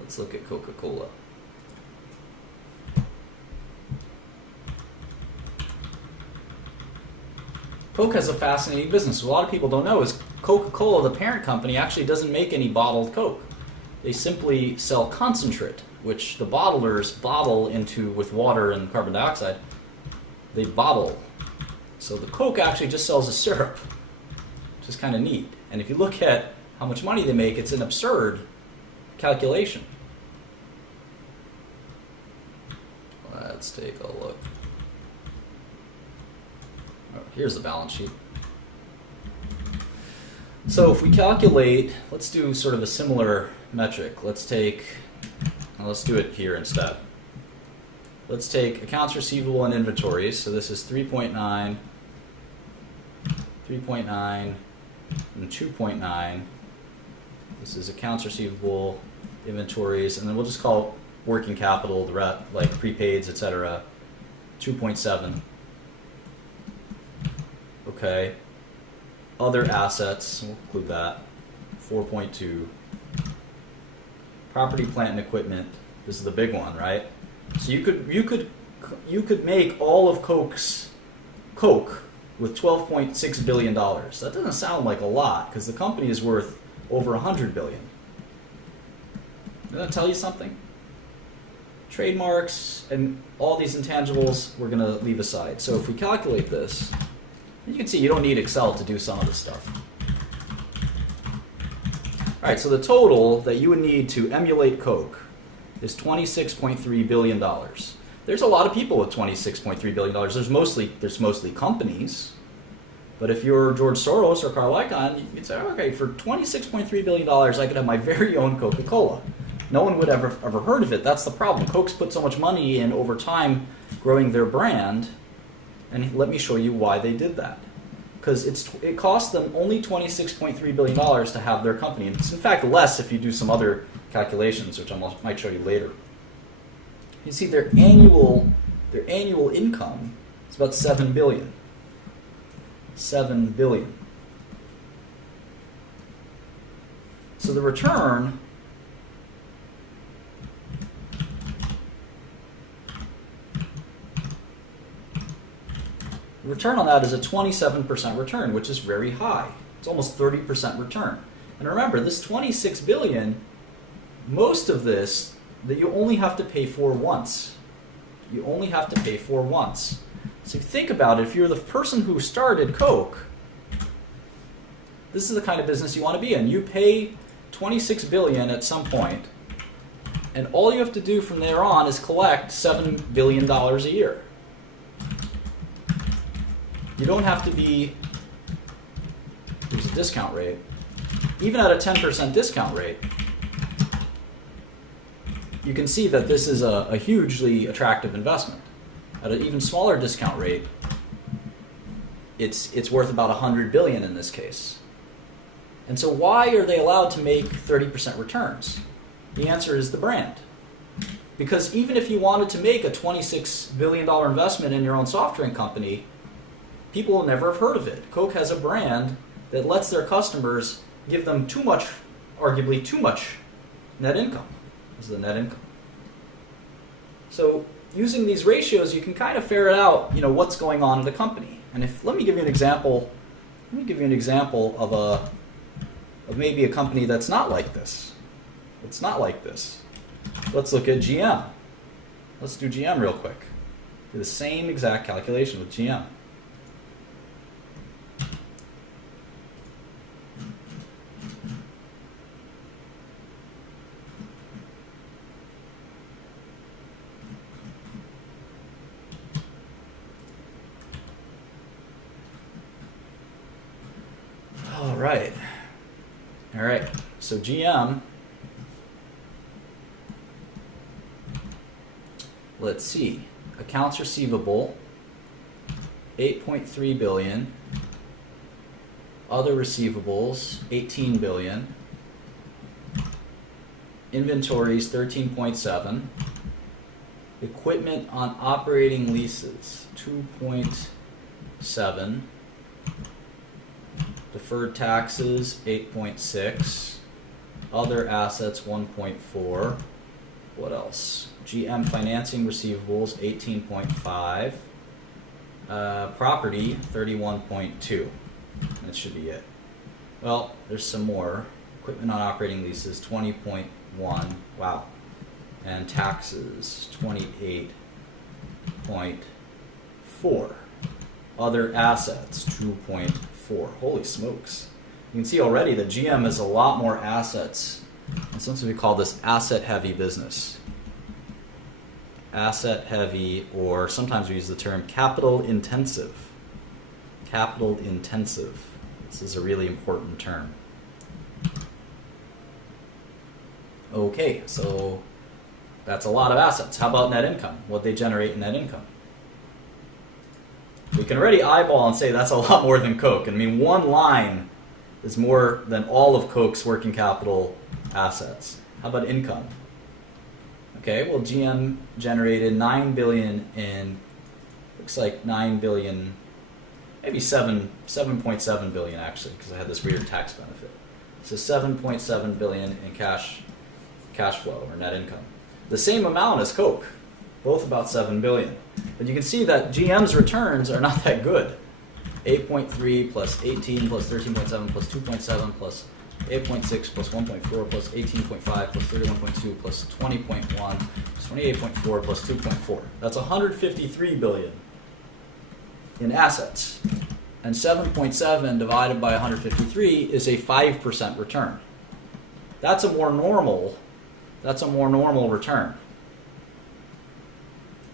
let's look at Coca-Cola. Coke has a fascinating business. What a lot of people don't know is Coca-Cola, the parent company, actually doesn't make any bottled Coke. They simply sell concentrate, which the bottlers bottle into with water and carbon dioxide. They bottle. So the Coke actually just sells a syrup, which is kind of neat. And if you look at how much money they make, it's an absurd calculation. Let's take a look. Oh, here's the balance sheet. So if we calculate, let's do sort of a similar metric. Let's do it here instead. Let's take accounts receivable and inventories. So this is 3.9, and 2.9. This is accounts receivable, inventories, and then we'll just call it working capital, the rest, like prepaids, etc. 2.7. Okay. Other assets, we'll include that. 4.2. Property, plant, and equipment. This is the big one, right? So you could make all of Coke with $12.6 billion. That doesn't sound like a lot because the company is worth over $100 billion. Does that tell you something? Trademarks and all these intangibles we're going to leave aside. So if we calculate this, you can see you don't need Excel to do some of this stuff. All right, so the total that you would need to emulate Coke is $26.3 billion. There's a lot of people with $26.3 billion. There's mostly companies. But if you're George Soros or Carl Icahn, you can say, okay, for $26.3 billion, I could have my very own Coca-Cola. No one would ever heard of it. That's the problem. Coke's put so much money in over time growing their brand. And let me show you why they did that. Because it cost them only $26.3 billion to have their company. And it's in fact less if you do some other calculations, which I might show you later. You see their annual income is about $7 billion. $7 billion. So the return on that is a 27% return, which is very high. It's almost 30% return. And remember, this 26 billion, most of this that you only have to pay for once. You only have to pay for once. So if you think about it, if you're the person who started Coke, this is the kind of business you want to be in. You pay 26 billion at some point, and all you have to do from there on is collect $7 billion a year. You don't have to be, there's a discount rate. Even at a 10% discount rate, you can see that this is a hugely attractive investment. At an even smaller discount rate, it's worth about 100 billion in this case. And so why are they allowed to make 30% returns? The answer is the brand. Because even if you wanted to make a $26 billion investment in your own soft drink company, people will never have heard of it. Coke has a brand that lets their customers give them too much, arguably too much, net income. This is the net income. So using these ratios, you can kind of ferret out, what's going on in the company. And let me give you an example. Let me give you an example of maybe a company that's not like this. It's not like this. Let's look at GM. Let's do GM real quick. Do the same exact calculation with GM. All right. So GM, let's see. Accounts receivable, 8.3 billion. Other receivables, 18 billion. Inventories, 13.7. Equipment on operating leases, 2.7. Deferred taxes, 8.6. Other assets, 1.4. What else? GM financing receivables, 18.5. Property, 31.2. That should be it. Well, there's some more. Equipment on operating leases, 20.1. Wow. And taxes, 28.4. Other assets, 2.4. Holy smokes. You can see already that GM has a lot more assets. And sometimes we call this asset-heavy business. Asset-heavy, or sometimes we use the term capital-intensive. Capital-intensive. This is a really important term. Okay, so that's a lot of assets. How about net income? What they generate in net income? We can already eyeball and say that's a lot more than Coke. I mean, one line is more than all of Coke's working capital assets. How about income? Okay, well, GM generated 9 billion in, looks like 9 billion, maybe 7.7 billion actually, because I had this weird tax benefit. So 7.7 billion in cash flow or net income. The same amount as Coke, both about 7 billion. But you can see that GM's returns are not that good. 8.3 plus 18 plus 13.7 plus 2.7 plus 8.6 plus 1.4 plus 18.5 plus 31.2 plus 20.1 plus 28.4 plus 2.4. That's 153 billion in assets. And 7.7 divided by 153 is a 5% return. That's a more normal return.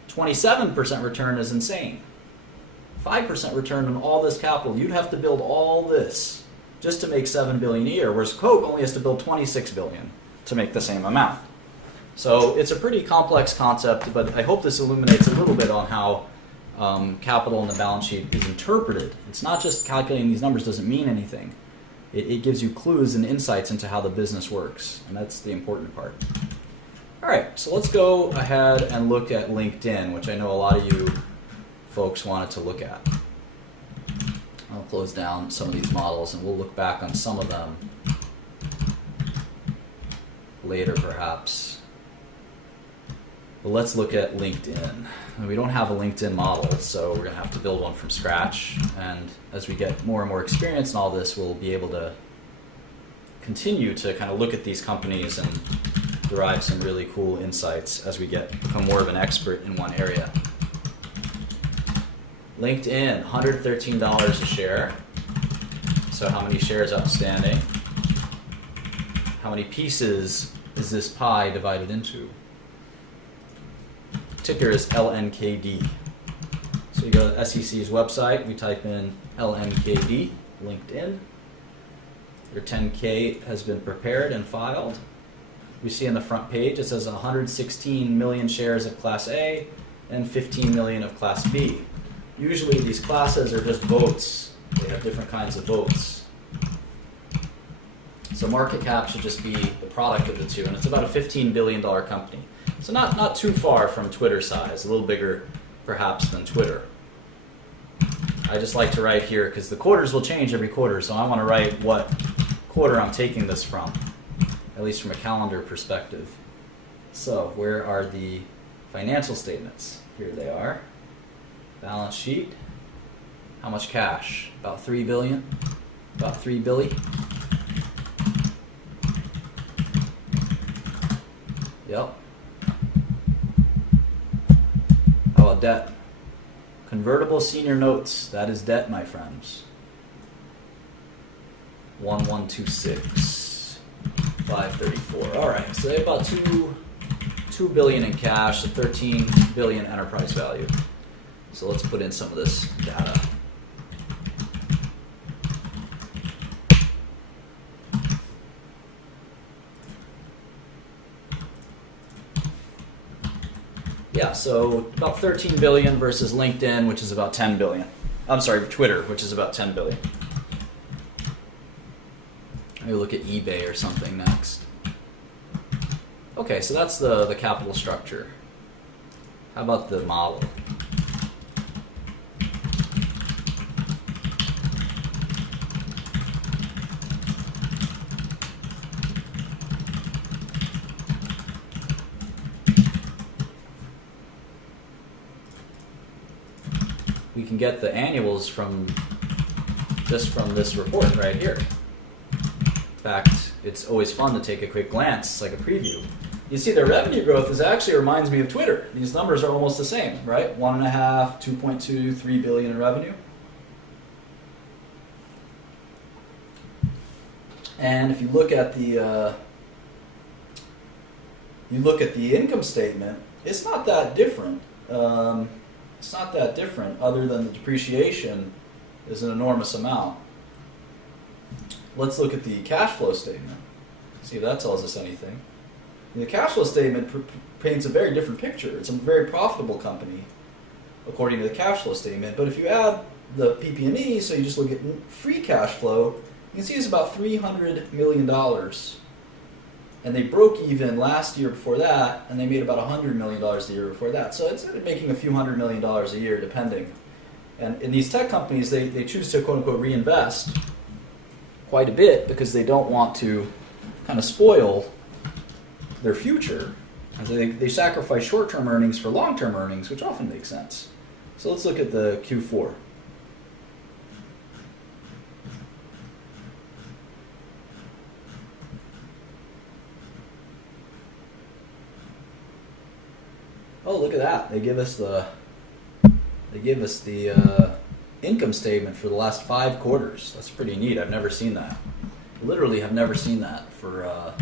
27% return is insane. 5% return on all this capital. You'd have to build all this just to make $7 billion a year, whereas Coke only has to build $26 billion to make the same amount. So it's a pretty complex concept, but I hope this illuminates a little bit on how capital in the balance sheet is interpreted. It's not just calculating these numbers doesn't mean anything. It gives you clues and insights into how the business works, and that's the important part. All right, so let's go ahead and look at LinkedIn, which I know a lot of you folks wanted to look at. I'll close down some of these models, and we'll look back on some of them later, perhaps. But let's look at LinkedIn. We don't have a LinkedIn model, so we're going to have to build one from scratch. And as we get more and more experience in all this, we'll be able to continue to kind of look at these companies and derive some really cool insights as we become more of an expert in one area. LinkedIn, $113 a share. So how many shares outstanding? How many pieces is this pie divided into? Ticker is LNKD. So you go to SEC's website, we type in LNKD, LinkedIn. Your 10K has been prepared and filed. We see on the front page it says 116 million shares of Class A and 15 million of Class B. Usually these classes are just votes. They have different kinds of votes. So market cap should just be the product of the two, and it's about a $15 billion company. So not too far from Twitter size, a little bigger perhaps than Twitter. I just like to write here because the quarters will change every quarter, so I want to write what quarter I'm taking this from, at least from a calendar perspective. So where are the financial statements? Here they are. Balance sheet. How much cash? About $3 billion. About $3 billion. Yep. How about debt? Convertible senior notes. That is debt, my friends. 1126. 534. All right. So they have about $2 billion in cash, so $13 billion enterprise value. So let's put in some of this data. Yeah, so about 13 billion versus LinkedIn, which is about 10 billion. I'm sorry, Twitter, which is about 10 billion. Maybe look at eBay or something next. Okay, so that's the capital structure. How about the model? We can get the annuals just from this report right here. In fact, it's always fun to take a quick glance. It's like a preview. You see their revenue growth actually reminds me of Twitter. These numbers are almost the same, right? 1.5, 2.2, 3 billion in revenue. And if you look at the income statement, it's not that different. It's not that different, other than the depreciation is an enormous amount. Let's look at the cash flow statement. See if that tells us anything. The cash flow statement paints a very different picture. It's a very profitable company, according to the cash flow statement. But if you add the PP&E, so you just look at free cash flow, you can see it's about $300 million. And they broke even last year before that, and they made about $100 million a year before that. So it's making a few $100 million a year, depending. And in these tech companies, they choose to, quote-unquote, reinvest quite a bit because they don't want to kind of spoil their future. And so they sacrifice short-term earnings for long-term earnings, which often makes sense. So let's look at the Q4. Oh, look at that. They give us the income statement for the last 5 quarters. That's pretty neat. I've never seen that. Literally have never seen that for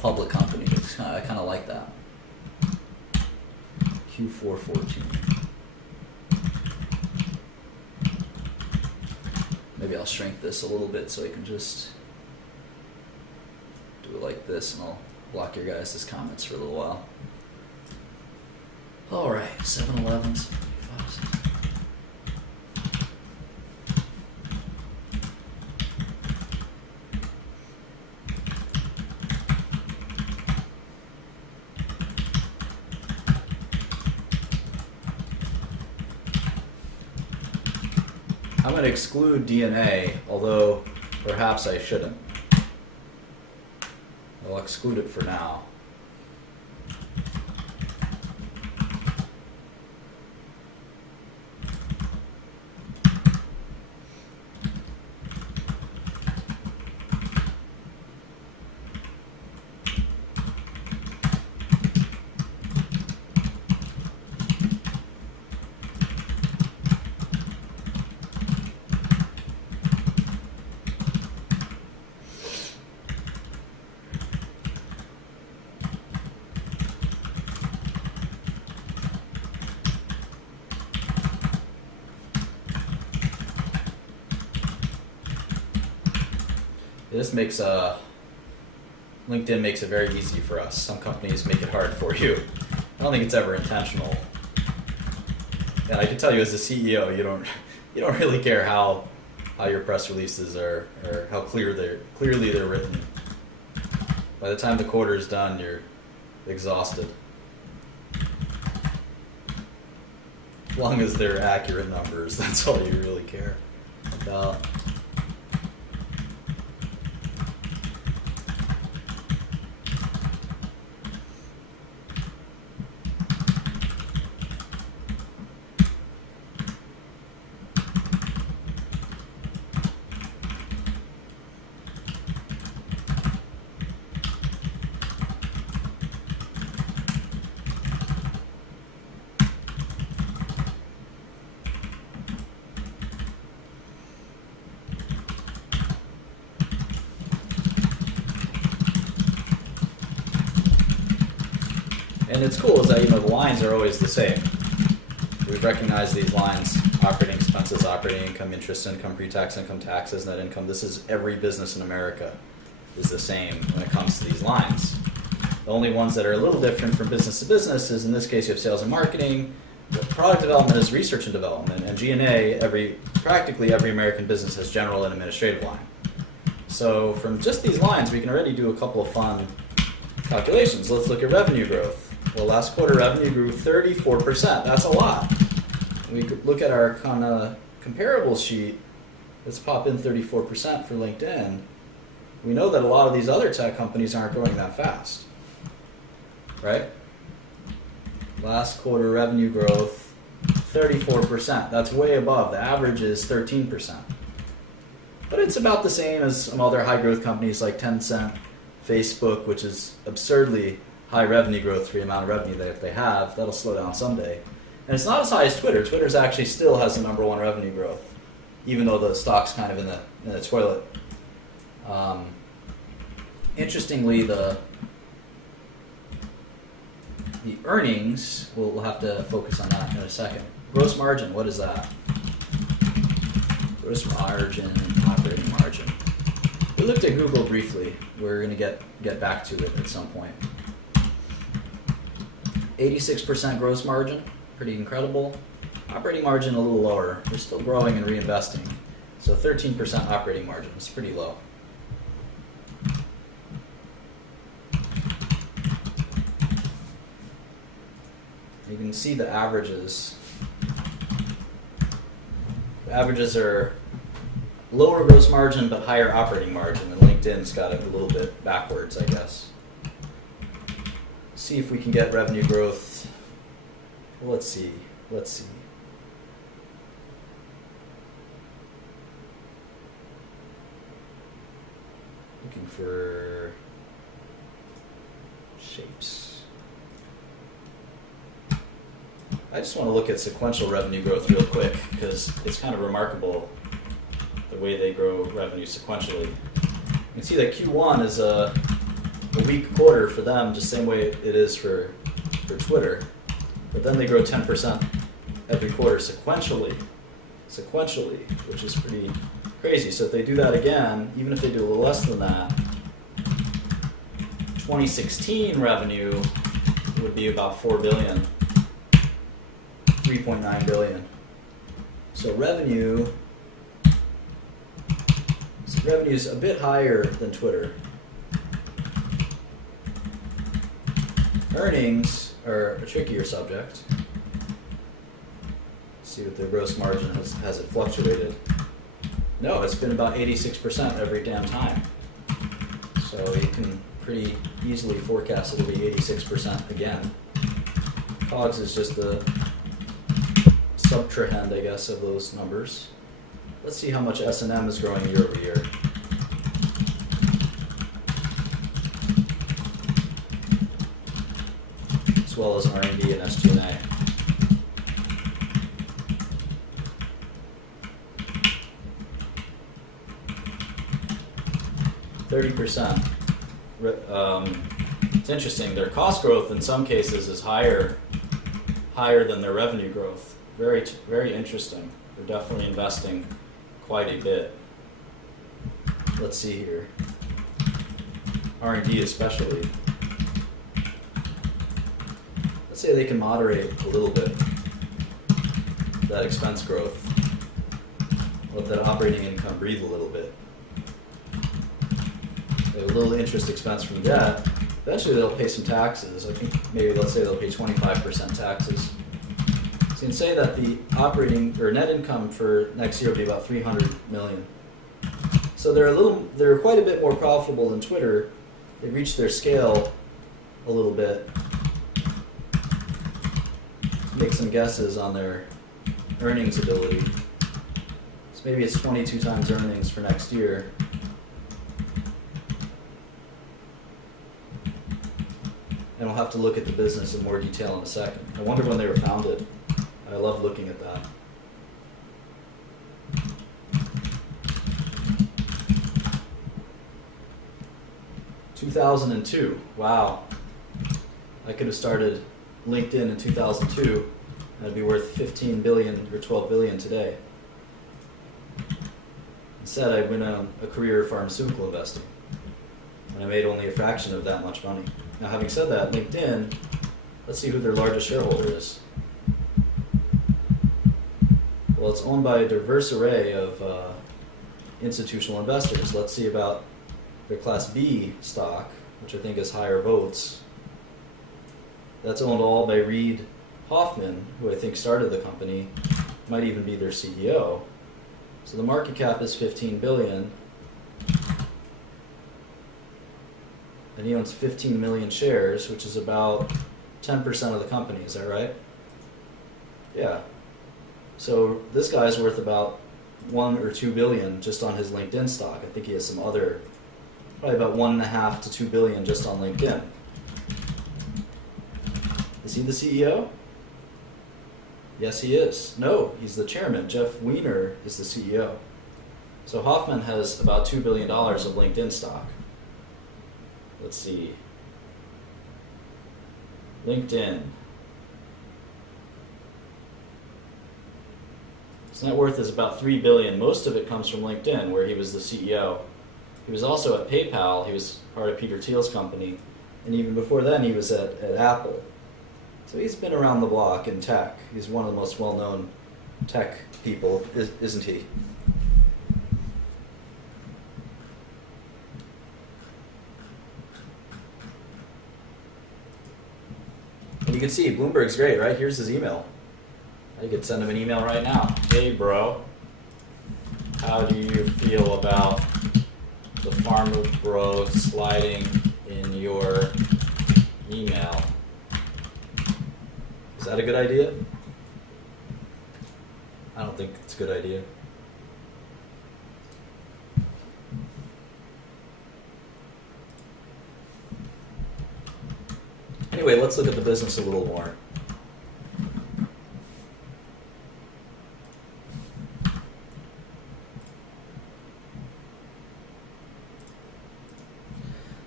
public company. I kind of like that. Q414. Maybe I'll shrink this a little bit so I can just do it like this, and I'll block your guys' comments for a little while. All right, 7-Eleven, 75. I'm going to exclude DNA, although perhaps I shouldn't. I'll exclude it for now. This makes LinkedIn makes it very easy for us. Some companies make it hard for you. I don't think it's ever intentional. And I can tell you, as a CEO, you don't really care how your press releases are, or how clearly they're written. By the time the quarter is done, you're exhausted. As long as they're accurate numbers, that's all you really care about. And it's cool is that, the lines are always the same. We've recognized these lines: operating expenses, operating income, interest income, pre-tax income, taxes, net income. This is every business in America is the same when it comes to these lines. The only ones that are a little different from business to business is, in this case, you have sales and marketing. Product development is research and development, and G&A, practically every American business has general and administrative line. So from just these lines, we can already do a couple of fun calculations. Let's look at revenue growth. Well, last quarter revenue grew 34%. That's a lot. We could look at our kind of comparable sheet. Let's pop in 34% for LinkedIn. We know that a lot of these other tech companies aren't growing that fast, right? Last quarter revenue growth, 34%. That's way above. The average is 13%. But it's about the same as some other high growth companies like Tencent, Facebook, which is absurdly high revenue growth for the amount of revenue that they have. That'll slow down someday. And it's not as high as Twitter. Twitter's actually still has the number one revenue growth, even though the stock's kind of in the toilet. Interestingly, the earnings, we'll have to focus on that in a second. Gross margin, what is that? Gross margin, operating margin. We looked at Google briefly. We're going to get back to it at some point. 86% gross margin, pretty incredible. Operating margin a little lower. We're still growing and reinvesting. So 13% operating margin is pretty low. You can see the averages. The averages are lower gross margin but higher operating margin, and LinkedIn's got it a little bit backwards, I guess. See if we can get revenue growth. Well, let's see. Looking for shapes. I just want to look at sequential revenue growth real quick because it's kind of remarkable the way they grow revenue sequentially. You can see that Q1 is a weak quarter for them, just same way it is for Twitter. But then they grow 10% every quarter sequentially, which is pretty crazy. So if they do that again, even if they do a little less than that, 2016 revenue would be about 4 billion, 3.9 billion. So revenue is a bit higher than Twitter. Earnings are a trickier subject. Let's see what the gross margin has it fluctuated. No, it's been about 86% every damn time. So you can pretty easily forecast it'll be 86% again. COGS is just the subtrahend, I guess, of those numbers. Let's see how much S&M is growing year over year. As well as R&D and SG&A. %. It's interesting. Their cost growth in some cases is higher than their revenue growth. Very, very interesting. They're definitely investing quite a bit. Let's see here. R&D especially. Let's say they can moderate a little bit that expense growth. Let that operating income breathe a little bit. They have a little interest expense from debt. Eventually they'll pay some taxes. I think maybe let's say they'll pay 25% taxes. So you can say that the operating or net income for next year will be about 300 million. So they're quite a bit more profitable than Twitter. They've reached their scale a little bit. Let's make some guesses on their earnings ability. So maybe it's 22 times earnings for next year. And we'll have to look at the business in more detail in a second. I wonder when they were founded. I love looking at that. (2002). Wow. I could have started LinkedIn in 2002 and it'd be worth 15 billion or 12 billion today. Instead, I went on a career of pharmaceutical investing and I made only a fraction of that much money. Now, having said that, LinkedIn, let's see who their largest shareholder is. Well, it's owned by a diverse array of institutional investors. Let's see about their Class B stock, which I think has higher votes. That's owned all by Reid Hoffman, who I think started the company, might even be their CEO. So the market cap is 15 billion. And he owns 15 million shares, which is about 10% of the company. Is that right? Yeah. So this guy's worth about 1 or 2 billion just on his LinkedIn stock. I think he has some other, probably about 1.5 to 2 billion just on LinkedIn. Is he the CEO? Yes, he is. No, he's the chairman. Jeff Weiner is the CEO. So Hoffman has about $2 billion of LinkedIn stock. Let's see. LinkedIn. His net worth is about $3 billion. Most of it comes from LinkedIn, where he was the CEO. He was also at PayPal. He was part of Peter Thiel's company. And even before then, he was at Apple. So he's been around the block in tech. He's one of the most well-known tech people, isn't he? And you can see Bloomberg's great, right? Here's his email. You could send him an email right now. Hey, bro. How do you feel about the Farmer Bro sliding in your email? Is that a good idea? I don't think it's a good idea. Anyway, let's look at the business a little more.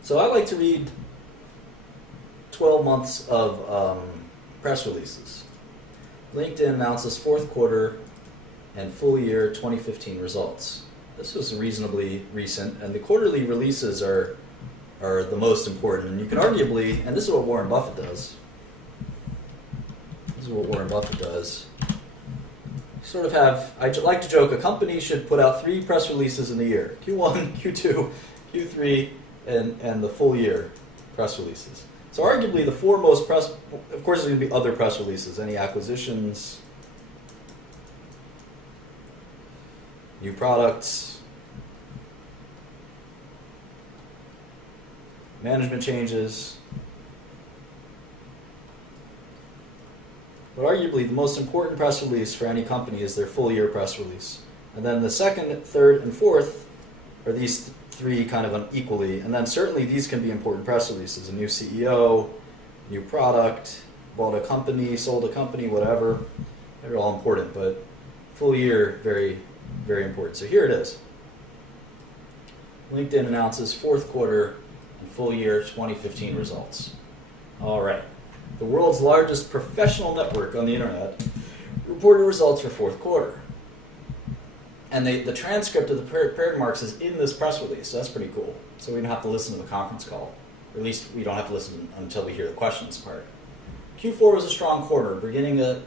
So I like to read 12 months of press releases. LinkedIn announces fourth quarter and full year 2015 results. This was reasonably recent, and the quarterly releases are the most important. And you can arguably, and this is what Warren Buffett does. This is what Warren Buffett does. Sort of have, I like to joke, a company should put out 3 press releases in a year. Q1, Q2, Q3, and the full year press releases. So arguably the 4 most press, of course there's going to be other press releases, any acquisitions, new products, management changes. But arguably the most important press release for any company is their full year press release. And then the second, third, and fourth are these 3 kind of unequally. And then certainly these can be important press releases. A new CEO, new product, bought a company, sold a company, whatever. They're all important, but full year, very, very important. So here it is. LinkedIn announces fourth quarter and full year 2015 results. All right. The world's largest professional network on the internet reported results for fourth quarter. And the transcript of the prepared remarks is in this press release, so that's pretty cool. So we don't have to listen to the conference call. Or at least we don't have to listen until we hear the questions part. Q4 was a strong quarter, bringing to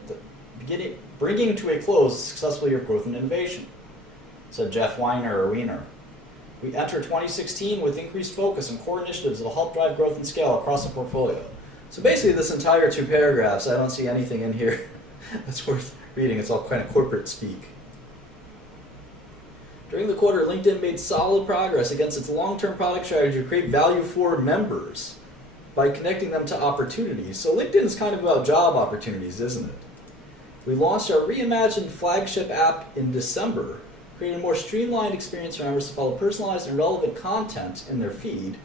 a close a successful year of growth and innovation, said Jeff Weiner. We enter 2016 with increased focus on core initiatives that will help drive growth and scale across the portfolio. So basically this entire 2 paragraphs, I don't see anything in here that's worth reading. It's all kind of corporate speak. During the quarter, LinkedIn made solid progress against its long-term product strategy to create value for members by connecting them to opportunities. So LinkedIn is kind of about job opportunities, isn't it? We launched our reimagined flagship app in December, creating a more streamlined experience for members to follow personalized and relevant content in their feed,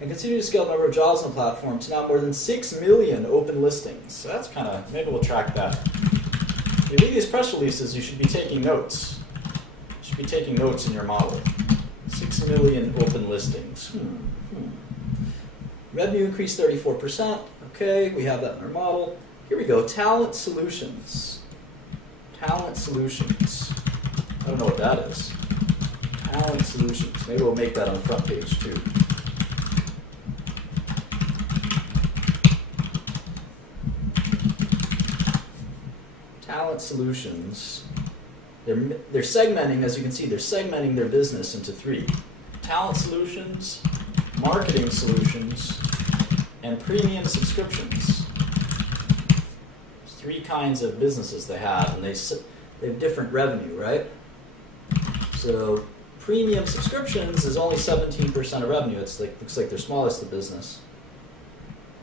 and continue to scale the number of jobs on the platform to now more than 6 million open listings. So that's kind of, maybe we'll track that. If you read these press releases, you should be taking notes. You should be taking notes in your model. 6 million open listings. Revenue increased 34%. Okay, we have that in our model. Here we go, talent solutions. Talent solutions. I don't know what that is. Talent solutions. Maybe we'll make that on the front page too. Talent solutions. They're segmenting, as you can see, they're segmenting their business into 3. Talent solutions, marketing solutions, and premium subscriptions. There's 3 kinds of businesses they have, and they have different revenue, right? So premium subscriptions is only 17% of revenue. It's like, looks like their smallest of business.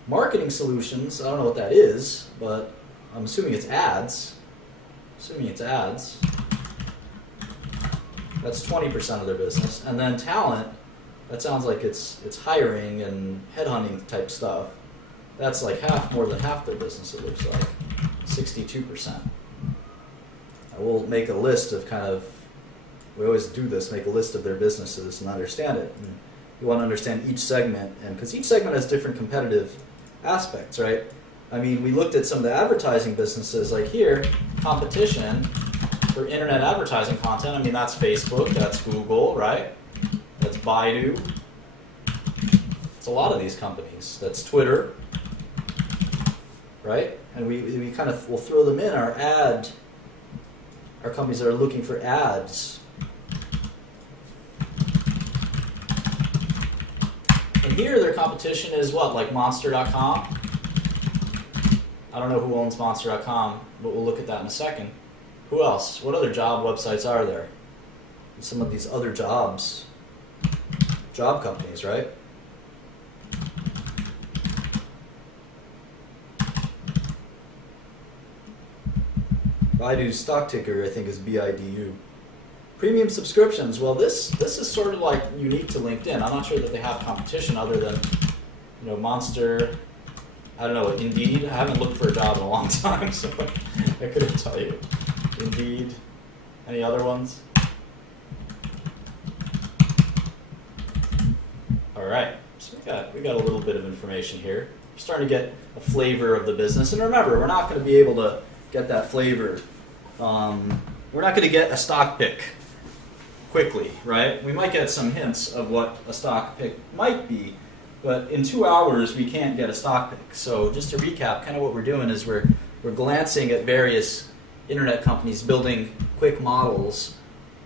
Marketing solutions, I don't know what that is, but I'm assuming it's ads. That's 20% of their business. And then talent, that sounds like it's hiring and headhunting type stuff. That's like more than half their business, it looks like. 62%. I will make a list of we always do this, make a list of their businesses and understand it. And you want to understand each segment, and because each segment has different competitive aspects, right? I mean, we looked at some of the advertising businesses, like here, competition for internet advertising content. I mean, that's Facebook, that's Google, right? That's Baidu. It's a lot of these companies. That's Twitter, right? And we kind of will throw them in our companies that are looking for ads. And here their competition is what, like Monster.com? I don't know who owns Monster.com, but we'll look at that in a second. Who else? What other job websites are there? Some of these other job companies, right? Baidu's stock ticker, I think, is BIDU. Premium subscriptions. Well, this is sort of like unique to LinkedIn. I'm not sure that they have competition other than, Monster. I don't know, Indeed. I haven't looked for a job in a long time, so I couldn't tell you. Indeed. Any other ones? All right. So we got a little bit of information here. starting to get a flavor of the business. And remember, we're not going to be able to get that flavor. We're not going to get a stock pick quickly, right? We might get some hints of what a stock pick might be, but in 2 hours we can't get a stock pick. So just to recap, kind of what we're doing is we're glancing at various internet companies building quick models.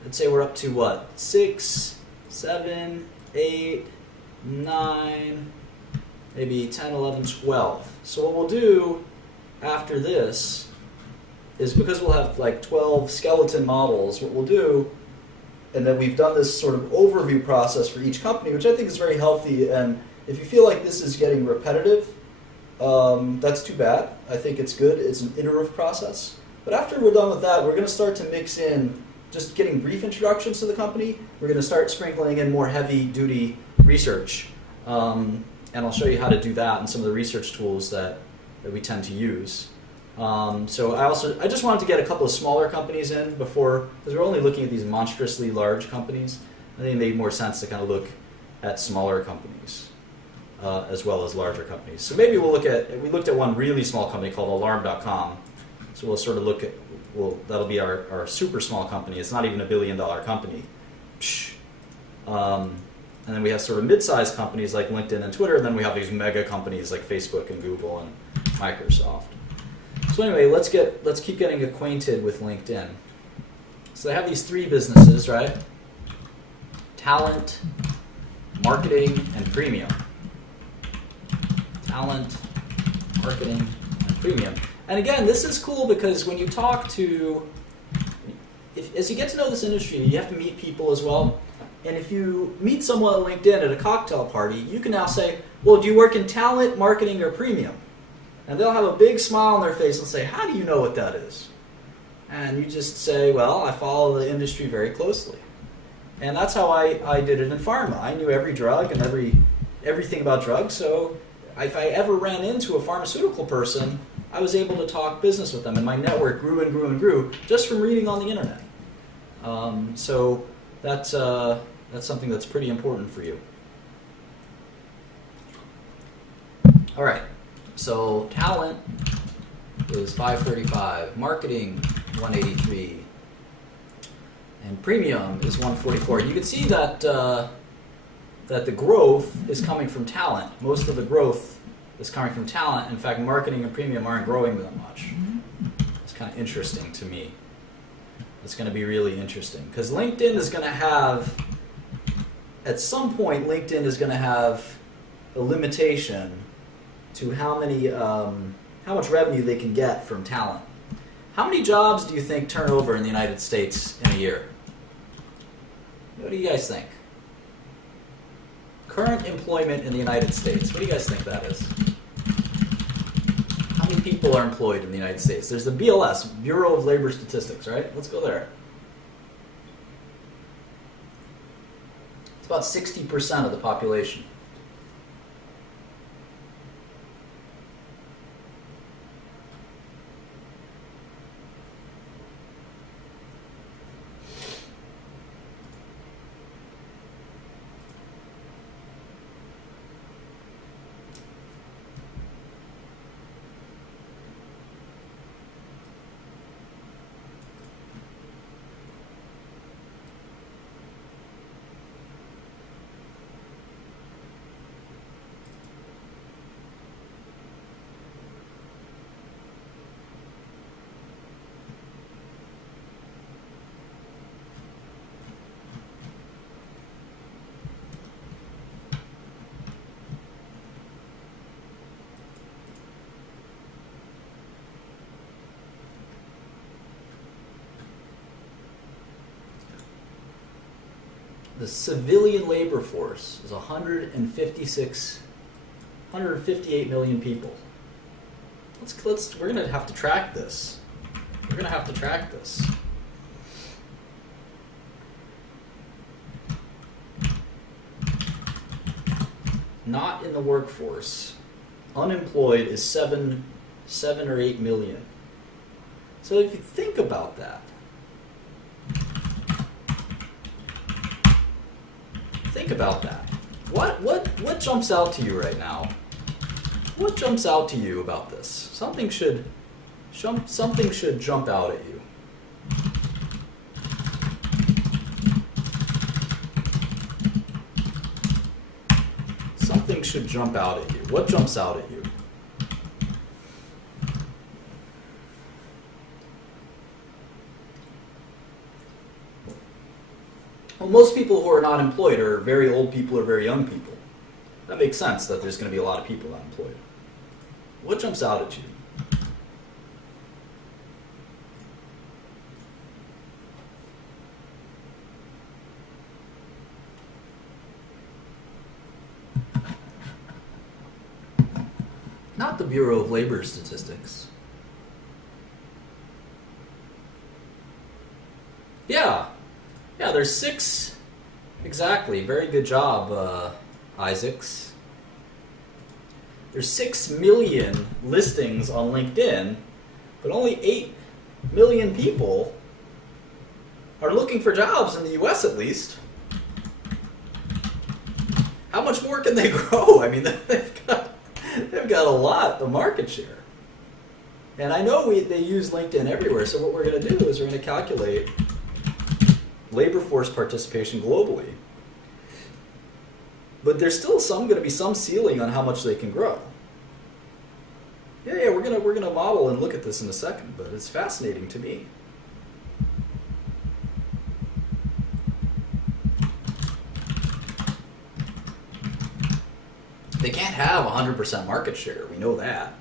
Let's say we're up to what? 6, 7, 8, 9, maybe 10, 11, 12. So what we'll do after this is, because we'll have like 12 skeleton models, what we'll do, and then we've done this sort of overview process for each company, which I think is very healthy. And if you feel like this is getting repetitive, that's too bad. I think it's good. It's an iterative process. But after we're done with that, we're going to start to mix in just getting brief introductions to the company. We're going to start sprinkling in more heavy-duty research. And I'll show you how to do that and some of the research tools that we tend to use. So I just wanted to get a couple of smaller companies in before, because we're only looking at these monstrously large companies. I think it made more sense to kind of look at smaller companies as well as larger companies. So maybe we looked at one really small company called Alarm.com. So we'll sort of look at, that'll be our super small company. It's not even $1 billion company. And then we have sort of mid-sized companies like LinkedIn and Twitter, and then we have these mega companies like Facebook and Google and Microsoft. So anyway, let's keep getting acquainted with LinkedIn. So they have these 3 businesses, right? Talent, marketing, and premium. Talent, marketing, and premium. And again, this is cool because when you talk to, as you get to know this industry, you have to meet people as well. And if you meet someone on LinkedIn at a cocktail party, you can now say, well, do you work in talent, marketing, or premium? And they'll have a big smile on their face and say, how do you know what that is? And you just say, well, I follow the industry very closely. And that's how I did it in pharma. I knew every drug and everything about drugs. So if I ever ran into a pharmaceutical person, I was able to talk business with them. And my network grew and grew and grew just from reading on the internet. So that's something that's pretty important for you. All right. So talent is 535, marketing 183, and premium is 144. You can see that that the growth is coming from talent. Most of the growth is coming from talent. In fact, marketing and premium aren't growing that much. It's kind of interesting to me. It's going to be really interesting because LinkedIn is going to have, at some point, LinkedIn is going to have a limitation to how much revenue they can get from talent. How many jobs do you think turn over in the United States in a year? What do you guys think? Current employment in the United States. What do you guys think that is? How many people are employed in the United States? There's the BLS, Bureau of Labor Statistics, right? Let's go there. It's about 60% of the population. The civilian labor force is 158 million people. We're gonna have to track this. Not in the workforce. Unemployed is 7 or 8 million. So if you think about that, what jumps out to you right now? What jumps out to you about this? Something should jump out at you. Something should jump out at you. What jumps out at you? Well, most people who are not employed are very old people or very young people. That makes sense that there's going to be a lot of people unemployed. What jumps out at you? Not the Bureau of Labor Statistics. Yeah, there's 6. Exactly, very good job, Isaacs. There's 6 million listings on LinkedIn, but only 8 million people are looking for jobs in the US at least. How much more can they grow? I mean, they've got a lot of market share. And I know they use LinkedIn everywhere, so what we're going to do is we're going to calculate labor force participation globally. But there's still going to be some ceiling on how much they can grow. Yeah, we're gonna model and look at this in a second, but it's fascinating to me. They can't have 100% market share. We know that.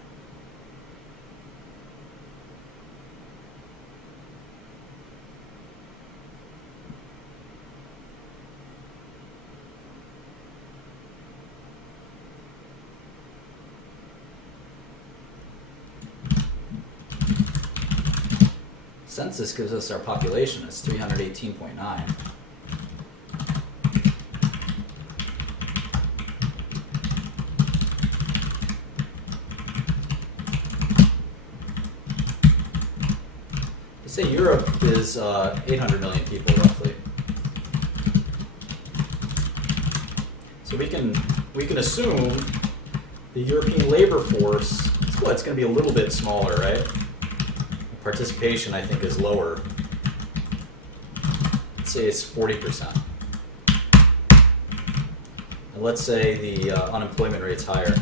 Census gives us our population. It's 318.9. Let's say Europe is 800 million people roughly. So we can assume the European labor force. It's going to be a little bit smaller, right? Participation, I think, is lower. Let's say it's 40%. And let's say the unemployment rate's higher.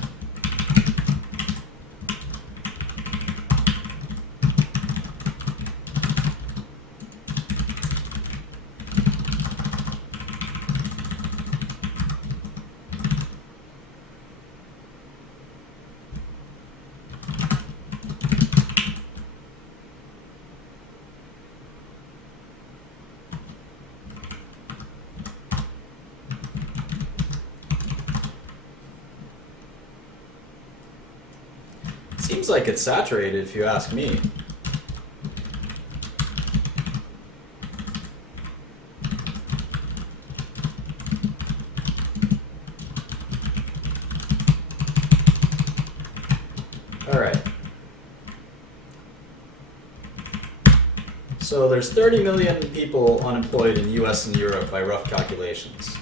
Seems like it's saturated, if you ask me. All right. So there's 30 million people unemployed in the US and Europe by rough calculations.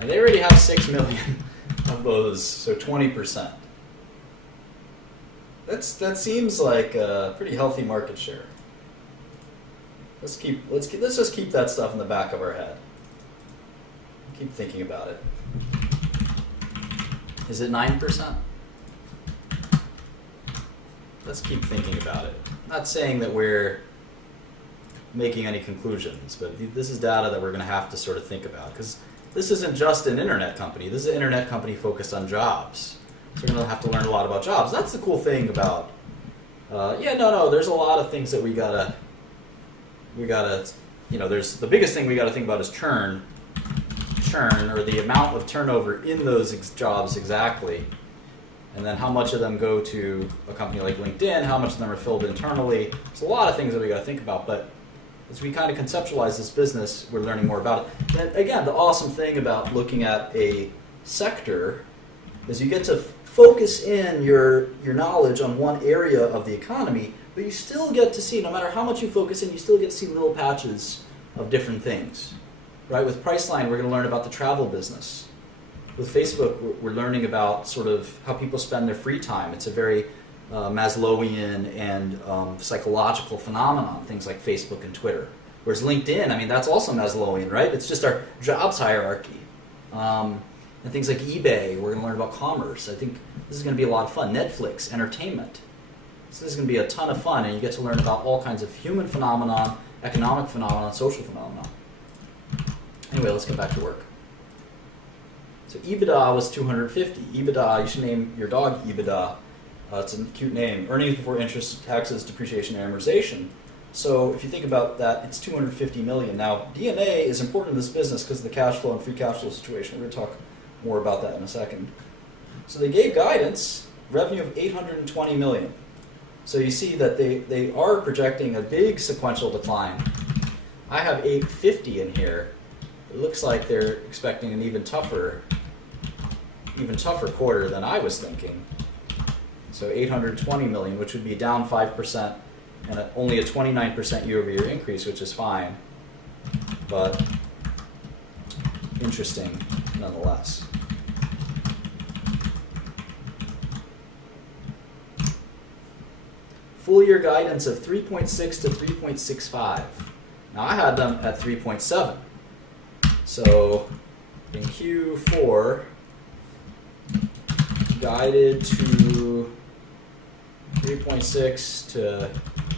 And they already have 6 million of those, so 20%. That seems like a pretty healthy market share. Let's just keep that stuff in the back of our head. Keep thinking about it. Is it 9%? Let's keep thinking about it. I'm not saying that we're making any conclusions, but this is data that we're going to have to sort of think about, because this isn't just an internet company. This is an internet company focused on jobs. So we're going to have to learn a lot about jobs. That's the cool thing about, there's a lot of things that we gotta, there's the biggest thing we gotta think about is churn, or the amount of turnover in those jobs exactly, and then how much of them go to a company like LinkedIn, how much of them are filled internally. There's a lot of things that we gotta think about, but as we kind of conceptualize this business, we're learning more about it. And again, the awesome thing about looking at a sector is you get to focus in your knowledge on one area of the economy, but you still get to see, no matter how much you focus in, you still get to see little patches of different things. Right? With Priceline, we're going to learn about the travel business. with Facebook, we're learning about sort of how people spend their free time. It's a very Maslowian and psychological phenomenon, things like Facebook and Twitter. Whereas LinkedIn, I mean, that's also Maslowian, right? It's just our jobs hierarchy. And things like eBay, we're going to learn about commerce. I think this is going to be a lot of fun. Netflix, entertainment. So this is going to be a ton of fun, and you get to learn about all kinds of human phenomenon, economic phenomenon, social phenomenon. Anyway, let's get back to work. So EBITDA was 250. EBITDA, you should name your dog EBITDA. It's a cute name. Earnings before interest, taxes, depreciation, and amortization. So if you think about that, it's 250 million. Now, DNA is important in this business because of the cash flow and free cash flow situation. We're going to talk more about that in a second. So they gave guidance, revenue of 820 million. So you see that they are projecting a big sequential decline. I have 850 in here. It looks like they're expecting an even tougher quarter than I was thinking. So 820 million, which would be down 5%, and only a 29% year-over-year increase, which is fine, but interesting nonetheless. Full year guidance of 3.6 to 3.65. Now I had them at 3.7. So in Q4, guided to 3.6 to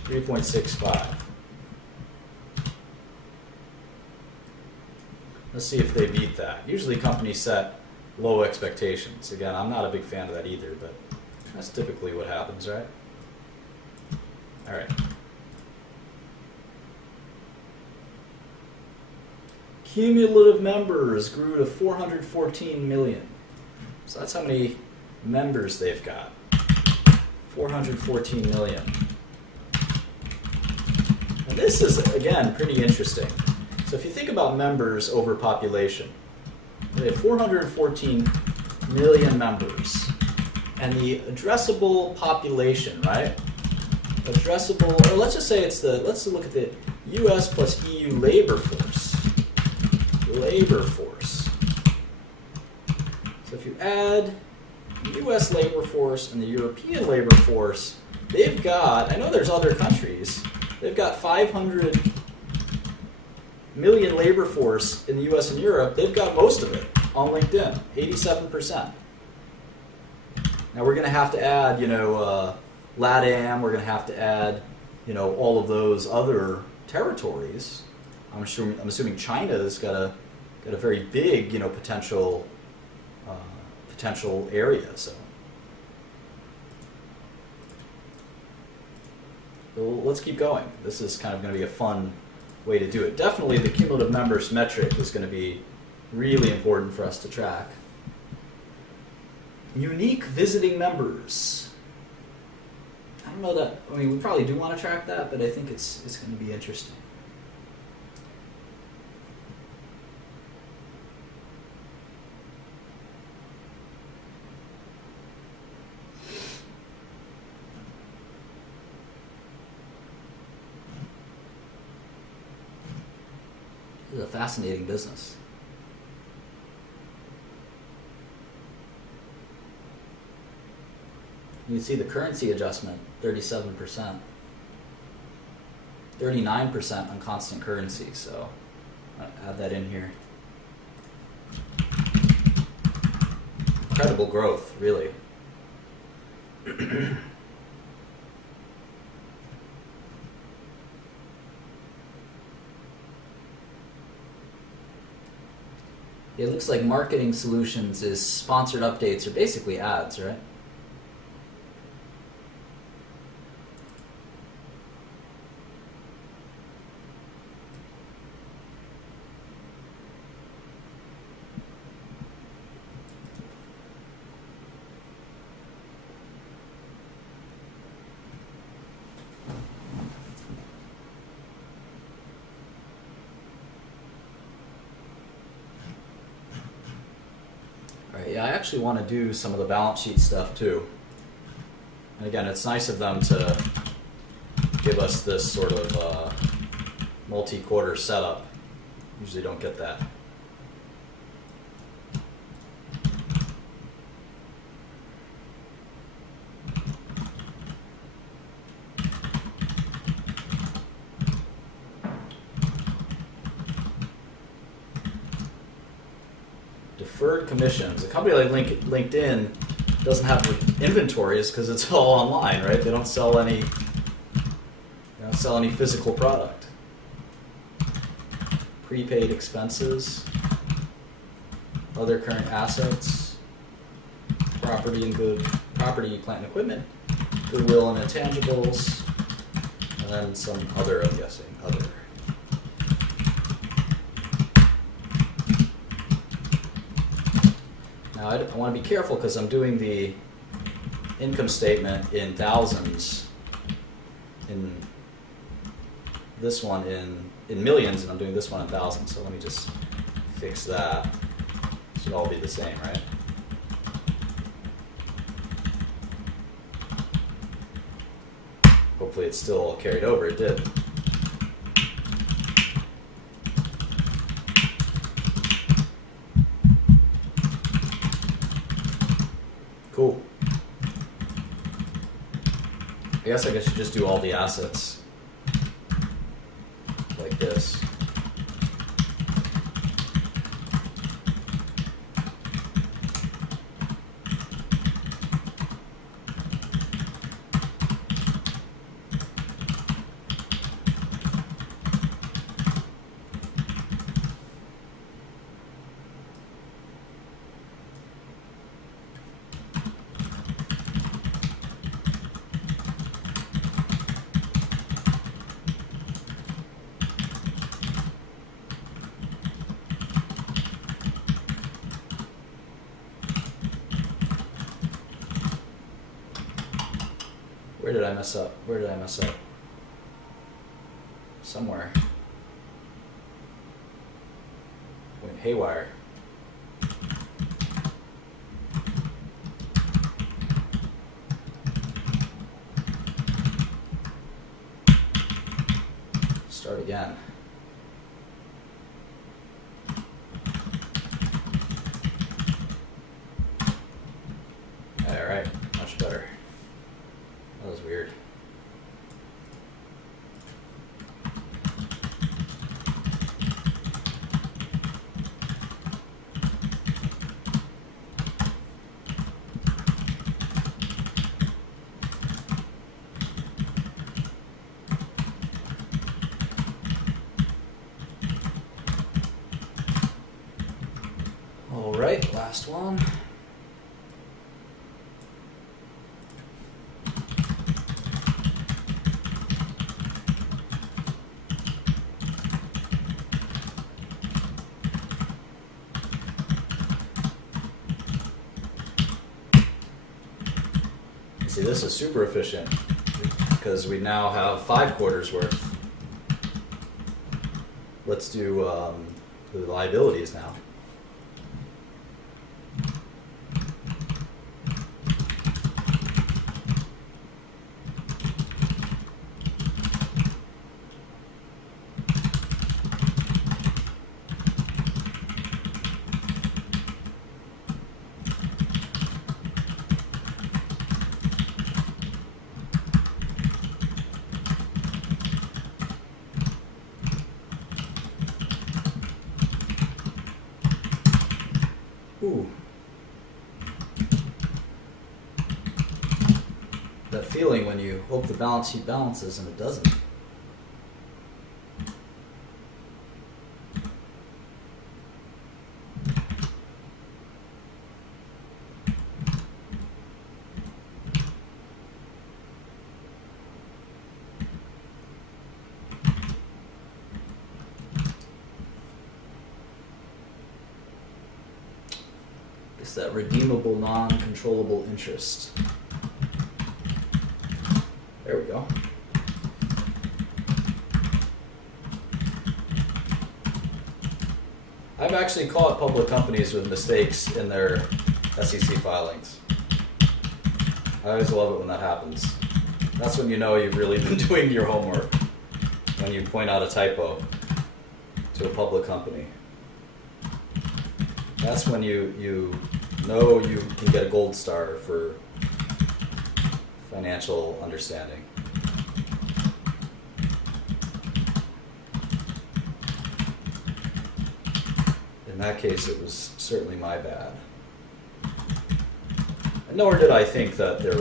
3.65. Let's see if they beat that. Usually companies set low expectations. Again, I'm not a big fan of that either, but that's typically what happens, right? All right. Cumulative members grew to 414 million. So that's how many members they've got. 414 million. And this is, again, pretty interesting. So if you think about members over population, they have 414 million members. And the addressable population, right? Addressable, or let's just say let's look at the US plus EU labor force. Labor force. So if you add the US labor force and the European labor force, they've got, I know there's other countries, they've got 500 million labor force in the US and Europe. They've got most of it on LinkedIn, 87%. Now we're going to have to add, LATAM, we're going to have to add, all of those other territories. I'm assuming China's got a very big, potential area. So let's keep going. This is kind of going to be a fun way to do it. Definitely, the cumulative members metric is going to be really important for us to track. Unique visiting members. I don't know that. I mean, we probably do want to track that, but I think it's going to be interesting. This is a fascinating business. You can see the currency adjustment, 37%. 39% on constant currency, so I'll add that in here. Incredible growth, really. It looks like marketing solutions is sponsored updates, or basically ads, right? Yeah, I actually want to do some of the balance sheet stuff too. And again, it's nice of them to give us this sort of multi-quarter setup. Usually don't get that. Deferred commissions. A company like LinkedIn doesn't have inventories because it's all online, right? They don't sell any physical product. Prepaid expenses, other current assets, property, plant and equipment, goodwill and intangibles, and then some other, I'm guessing, other. Now I want to be careful because I'm doing the income statement in thousands, in this one in millions, and I'm doing this one in thousands. So let me just fix that. It should all be the same, right? Hopefully it's still carried over. It did. Cool. I guess I should just do all the assets like this. Where did I mess up? Where did I mess up? Somewhere. Went haywire. Start again. All right, much better. That was weird. All right, last one. See, this is super efficient because we now have 5 quarters worth. Let's do the liabilities now. Ooh. That feeling when you hope the balance sheet balances and it doesn't. It's that redeemable, non-controllable interest. There we go. I've actually caught public companies with mistakes in their SEC filings. I always love it when that happens. That's when you know you've really been doing your homework, when you point out a typo to a public company. That's when you know you can get a gold star for financial understanding. In that case, it was certainly my bad. And nor did I think that there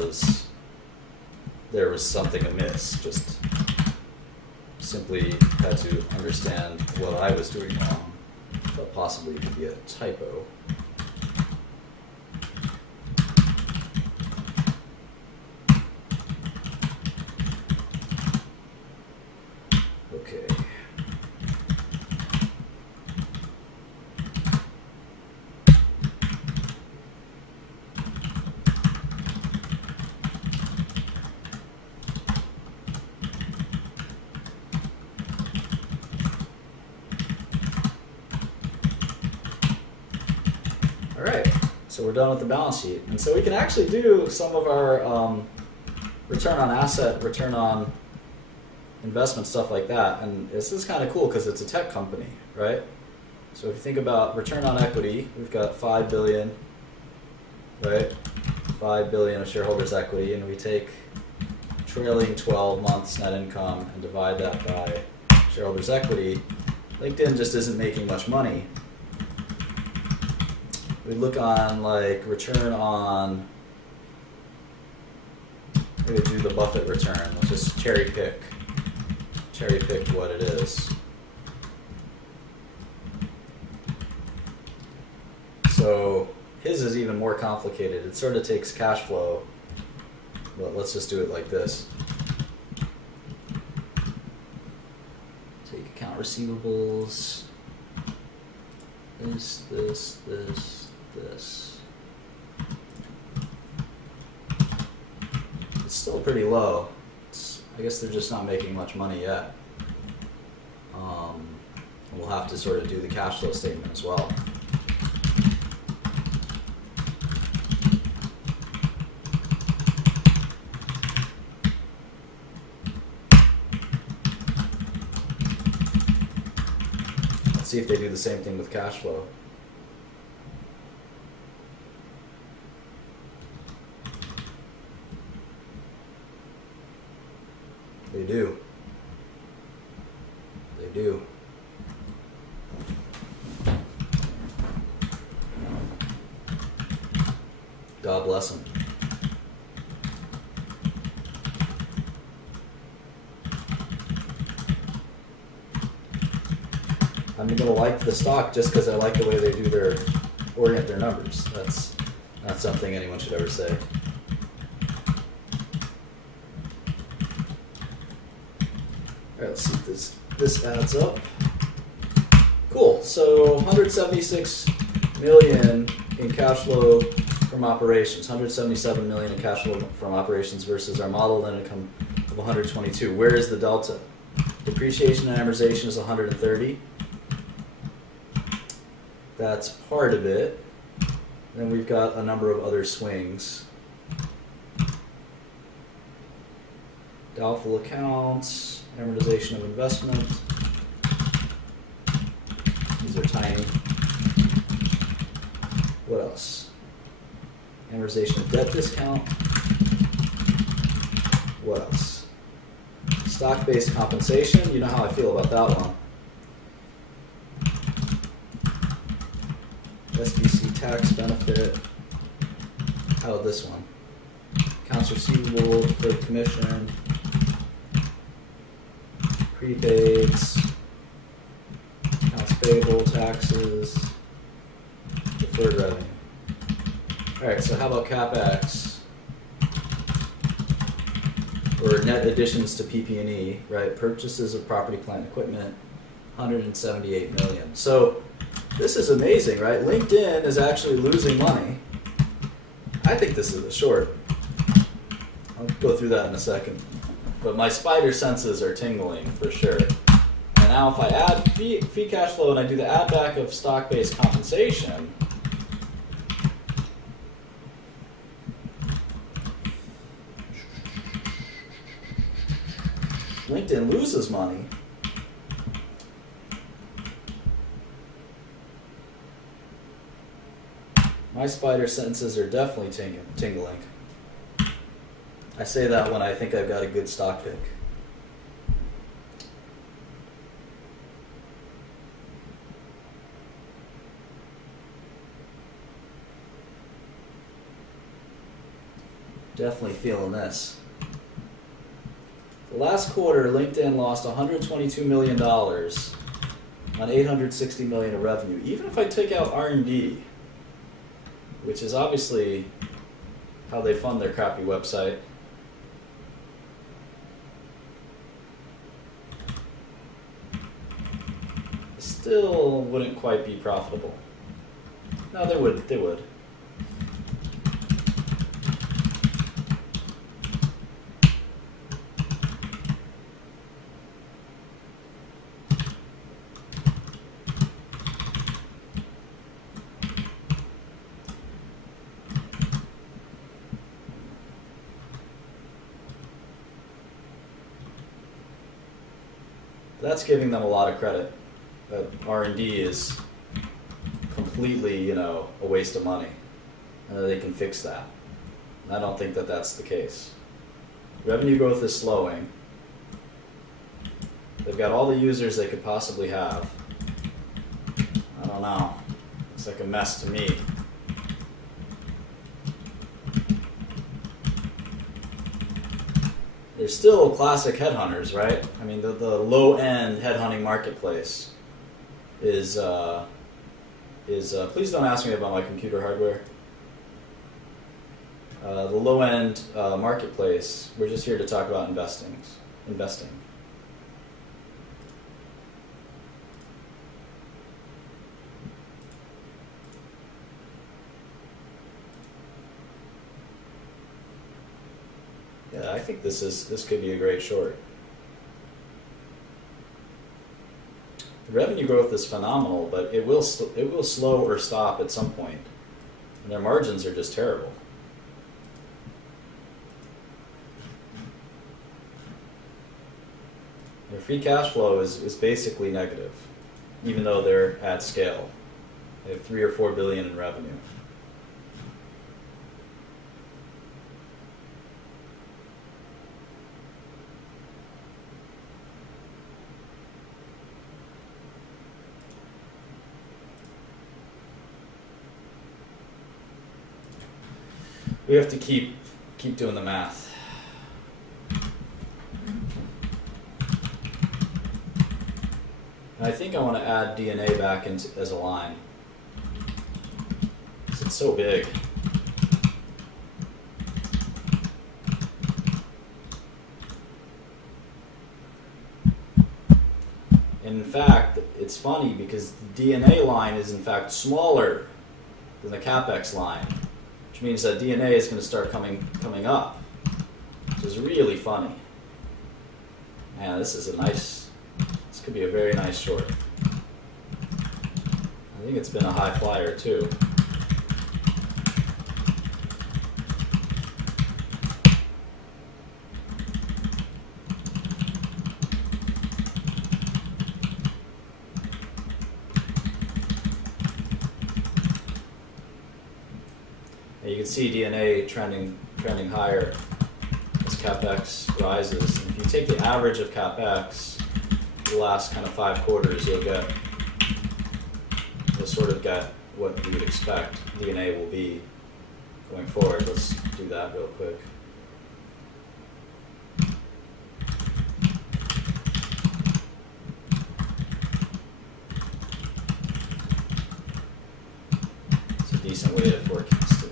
was something amiss. Just simply had to understand what I was doing wrong, but possibly it could be a typo. Okay. All right, so we're done with the balance sheet. And so we can actually do some of our return on asset, return on investment, stuff like that. And this is kind of cool because it's a tech company, right? So if you think about return on equity, we've got 5 billion, right? 5 billion of shareholders' equity, and we take trailing 12 months net income and divide that by shareholders' equity. LinkedIn just isn't making much money. We look on like return on, maybe do the Buffett return. Let's just cherry pick what it is. So his is even more complicated. It sort of takes cash flow, but let's just do it like this. Take account receivables, this. It's still pretty low. I guess they're just not making much money yet. We'll have to sort of do the cash flow statement as well. Let's see if they do the same thing with cash flow. They do. They do. God bless them. I'm gonna like the stock just because I like the way they do orient their numbers. That's not something anyone should ever say. All right, let's see if this adds up. Cool. So 176 million in cash flow from operations, 177 million in cash flow from operations versus our model net income of 122. Where is the delta? Depreciation and amortization is 130. That's part of it. Then we've got a number of other swings. Doubtful accounts, amortization of investment. These are tiny. What else? Amortization of debt discount. What else? Stock-based compensation. You know how I feel about that one. SBC tax benefit. How about this one? Accounts receivable, deferred commission, prepaids, accounts payable, taxes, deferred revenue. Alright, so how about CapEx? Or net additions to PP&E, right? Purchases of property, plant, and equipment, 178 million. So this is amazing, right? LinkedIn is actually losing money. I think this is a short. I'll go through that in a second. But my spider senses are tingling for sure. And now if I add fee cash flow and I do the add back of stock-based compensation, LinkedIn loses money. My spider senses are definitely tingling. I say that when I think I've got a good stock pick. Definitely feeling this. The last quarter, LinkedIn lost $122 million on $860 million of revenue. Even if I take out R&D, which is obviously how they fund their crappy website. Still wouldn't quite be profitable. No, they would. They would. That's giving them a lot of credit. That R&D is completely, a waste of money, and that they can fix that. And I don't think that that's the case. Revenue growth is slowing. They've got all the users they could possibly have. I don't know. Looks like a mess to me. They're still classic headhunters, right? I mean, the low-end headhunting marketplace is please don't ask me about my computer hardware. The low-end marketplace, we're just here to talk about investing. Yeah, I think this could be a great short. The revenue growth is phenomenal, but it will slow or stop at some point, and their margins are just terrible. Their free cash flow is basically negative, even though they're at scale. They have 3 or 4 billion in revenue. We have to keep doing the math. And I think I want to add DNA back as a line. Because it's so big. And in fact, it's funny because the DNA line is in fact smaller than the CapEx line. Which means that DNA is going to start coming up, which is really funny. Man, this could be a very nice short. I think it's been a high flyer too. You can see DNA trending higher as CapEx rises. And if you take the average of CapEx the last kind of 5 quarters, you'll sort of get what you would expect DNA will be going forward. Let's do that real quick. It's a decent way to forecast it.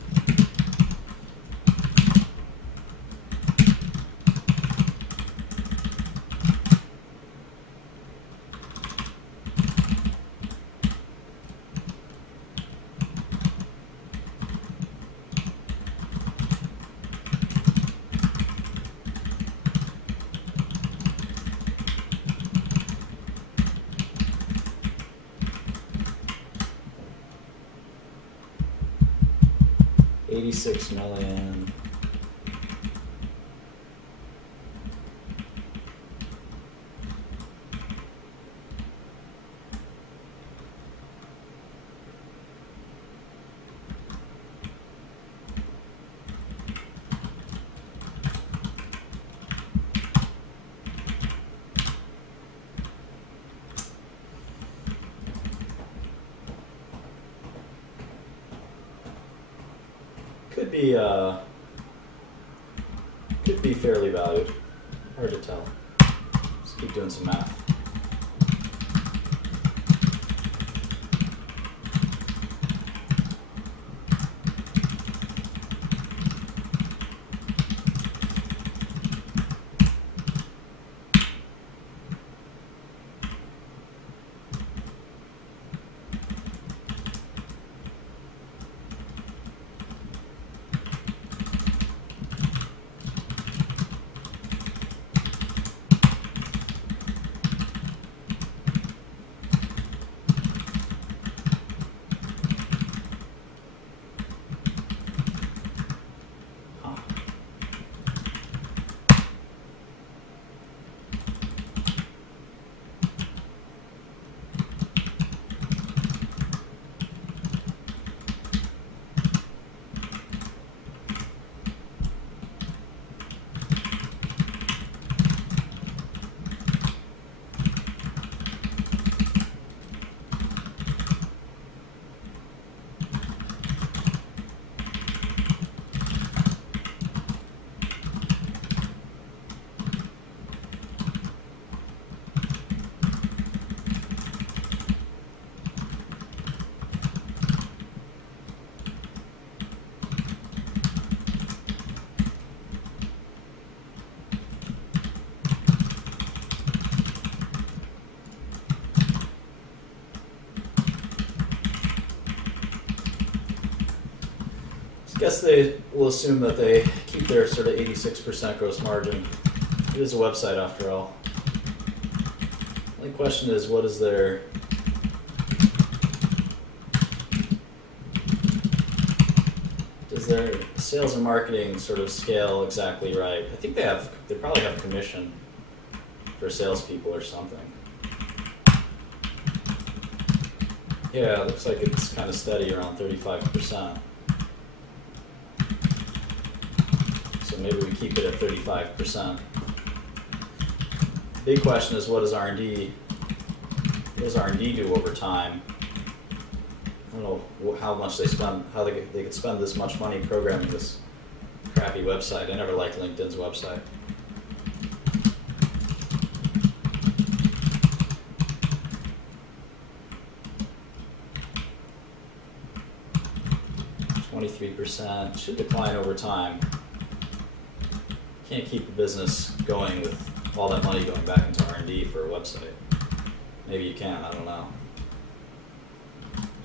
$86 million. Could be Could be fairly valued. Hard to tell. Let's keep doing some math. I guess they will assume that they keep their sort of 86% gross margin. It is a website after all. The only question is, what is their does their sales and marketing sort of scale exactly right? I think they probably have commission for salespeople or something. Yeah, it looks like it's kind of steady around 35%. So maybe we keep it at 35%. Big question is, what does R&D do over time? I don't know how much they spend, how they could spend this much money programming this crappy website. I never liked LinkedIn's website. %, should decline over time. Can't keep the business going with all that money going back into R&D for a website. Maybe you can, I don't know.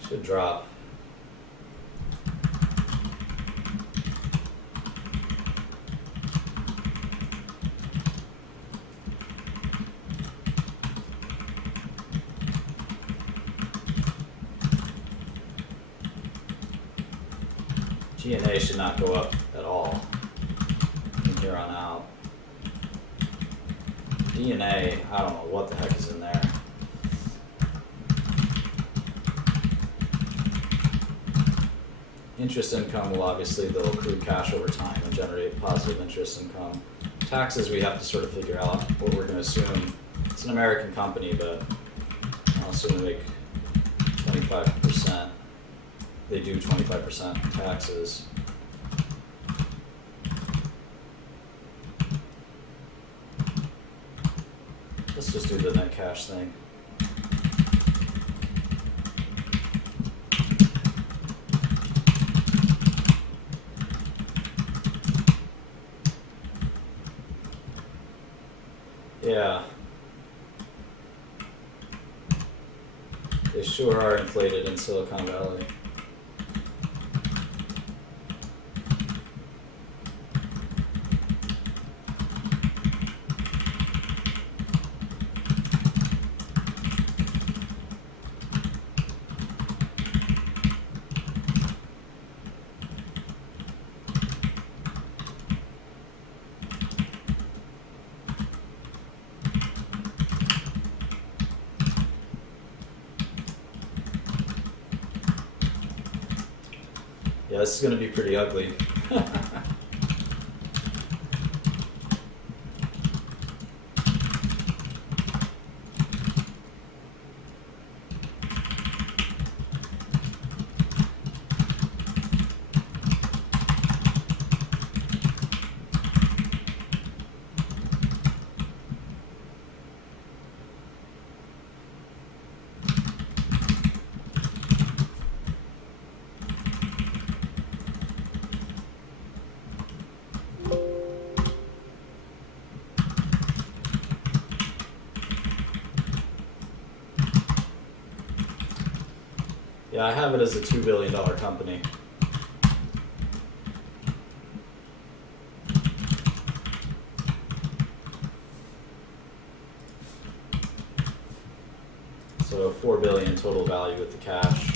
Should drop. G&A should not go up at all from here on out. D&A, I don't know what the heck is in there. Interest income will obviously, they'll accrue cash over time and generate positive interest income. Taxes, we have to sort of figure out what we're going to assume. It's an American company, but I'll assume they make 25%. They do 25% taxes. Let's just do the net cash thing. Yeah. They sure are inflated in Silicon Valley. Yeah, this is going to be pretty ugly. Yeah, I have it as a $2 billion company. So $4 billion total value with the cash.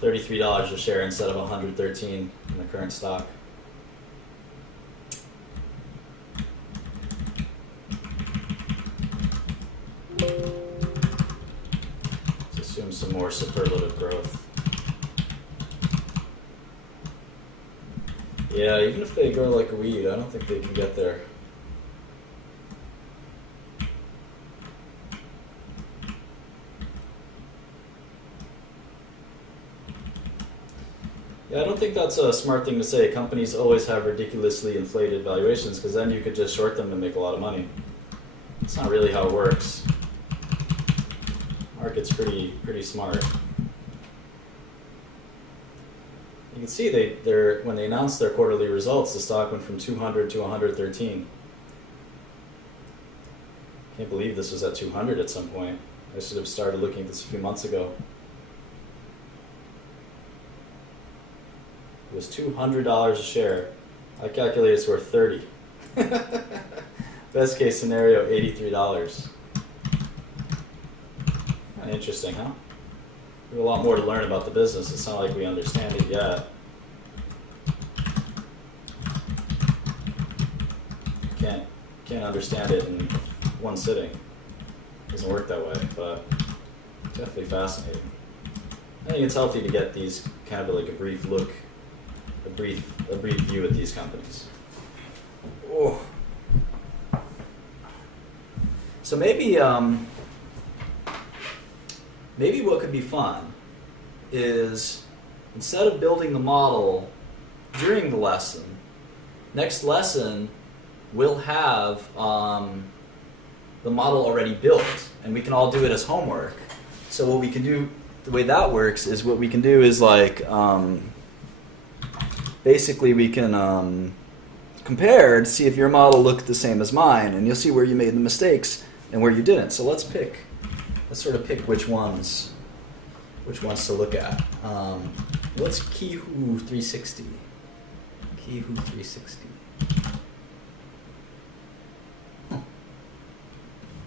$33 a share instead of $113 in the current stock. Let's assume some more superlative growth. Yeah, even if they grow like a weed, I don't think they can get there. Yeah, I don't think that's a smart thing to say. Companies always have ridiculously inflated valuations because then you could just short them and make a lot of money. It's not really how it works. Market's pretty smart. You can see they're when they announced their quarterly results, the stock went from 200 to 113. Can't believe this was at 200 at some point. I should have started looking at this a few months ago. It was $200 a share. I calculate it's worth $30. Best case scenario, $83. Kind of interesting, huh? We have a lot more to learn about the business. It's not like we understand it yet. Can't understand it in one sitting. It doesn't work that way, but definitely fascinating. I think it's healthy to get these kind of like a brief look, a brief view at these companies. Oh. So maybe what could be fun is instead of building the model during the lesson, next lesson we'll have the model already built and we can all do it as homework. So what we can do, the way that works is what we can do is like basically we can compare to see if your model looked the same as mine, and you'll see where you made the mistakes and where you didn't. So let's sort of pick which ones to look at. What's Kihu 360? Kihu 360.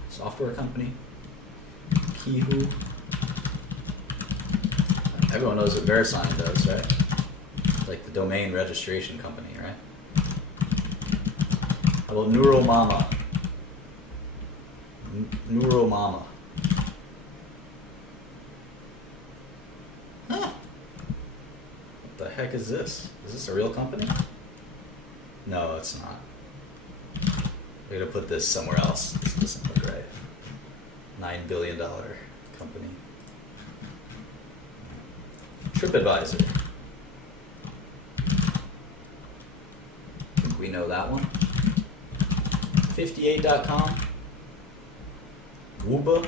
Software company. Kihu. Everyone knows what VeriSign does, right? Like the domain registration company, right? How about Neuromama? Neuromama. Huh. What the heck is this? Is this a real company? No, it's not. We're gonna put this somewhere else. This doesn't look right. $9 billion company. TripAdvisor. I think we know that one. 58.com. Wooba.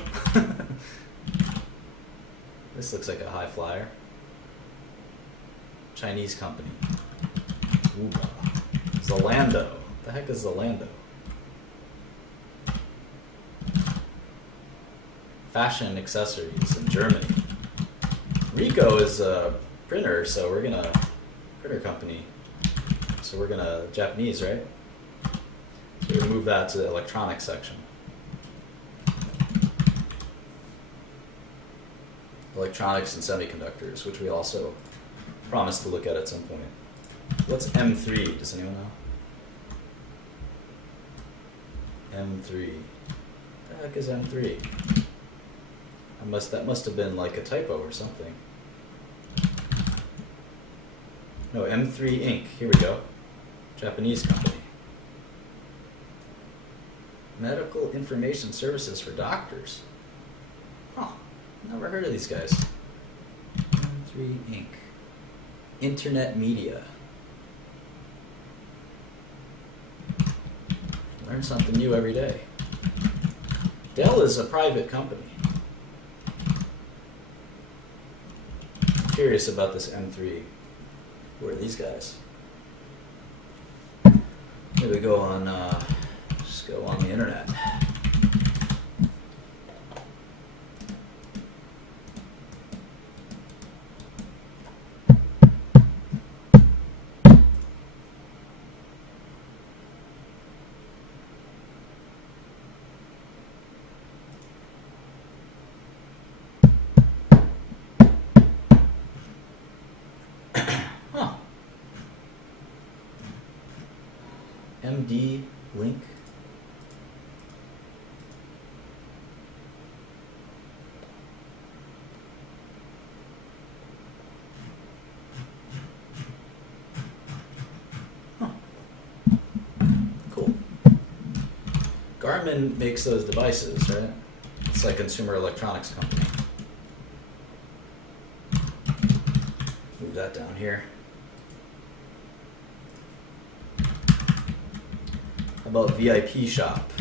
This looks like a high flyer. Chinese company. Wooba. Zalando. What the heck is Zalando? Fashion accessories in Germany. Ricoh is a printer, so we're gonna printer company. So we're gonna Japanese, right? So we're gonna move that to the electronics section. Electronics and semiconductors, which we also promised to look at some point. What's M3? Does anyone know? M3. What the heck is M3? That must have been like a typo or something. No, M3 Inc. Here we go. Japanese company. Medical information services for doctors. Huh. Never heard of these guys. M3 Inc. Internet media. Learn something new every day. Dell is a private company. I'm curious about this M3. Who are these guys? Maybe go on, just go on the internet. MD link. Huh. Cool. Garmin makes those devices, right? It's like consumer electronics company. Move that down here. How about VIP Shop?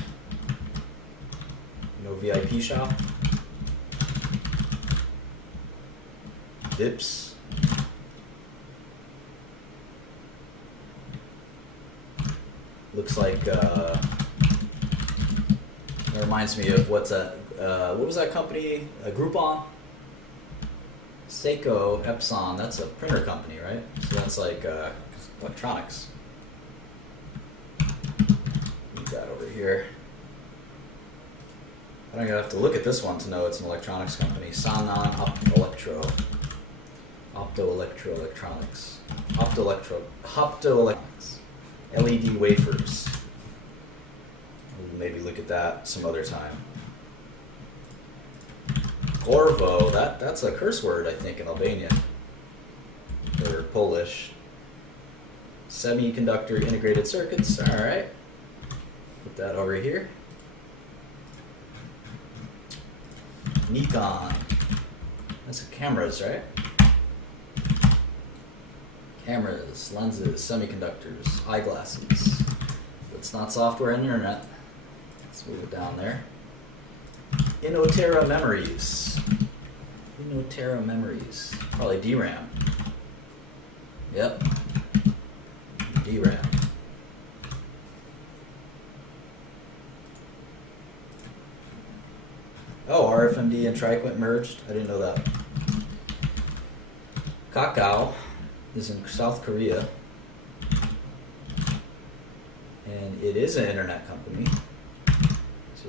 You know VIP Shop? Vips. Looks like that reminds me of what's that? What was that company? Groupon? Seiko, Epson. That's a printer company, right? So that's like electronics. Move that over here. I don't even have to look at this one to know it's an electronics company. Sanan Optoelectronics. Optoelectronics. LED wafers. We'll maybe look at that some other time. Gorvo, that's a curse word, I think, in Albanian. Or Polish. Semiconductor integrated circuits, alright. Put that over here. Nikon. That's cameras, right? Cameras, lenses, semiconductors, eyeglasses. It's not software and internet. Let's move it down there. Inotera memories. Inotera memories. Probably DRAM. Yep. DRAM. Oh, RFMD and TriQuint merged? I didn't know that. Kakao is in South Korea. And it is an internet company.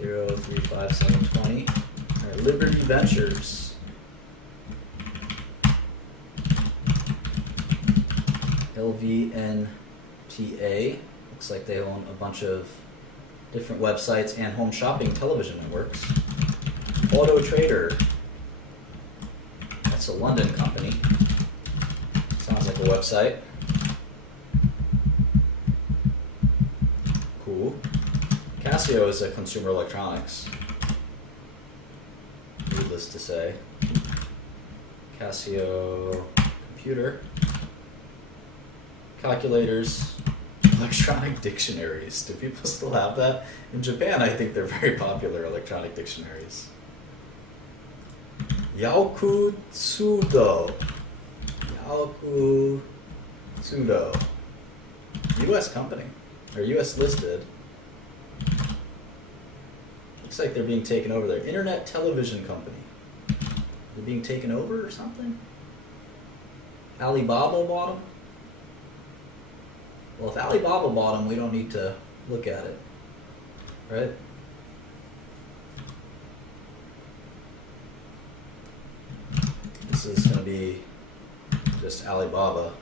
035720. Alright, Liberty Ventures. LVNTA. Looks like they own a bunch of different websites and home shopping television networks. Auto Trader. That's a London company. Sounds like a website. Cool. Casio is a consumer electronics. Needless to say. Casio computer. Calculators. Electronic dictionaries. Do people still have that? In Japan, I think they're very popular, electronic dictionaries. Yaokutsudo. Yaokutsudo. U.S. company. Or U.S. listed. Looks like they're being taken over there. Internet television company. They're being taken over or something? Alibaba bought them? Well, if Alibaba bought them, we don't need to look at it. Right? This is going to be just Alibaba.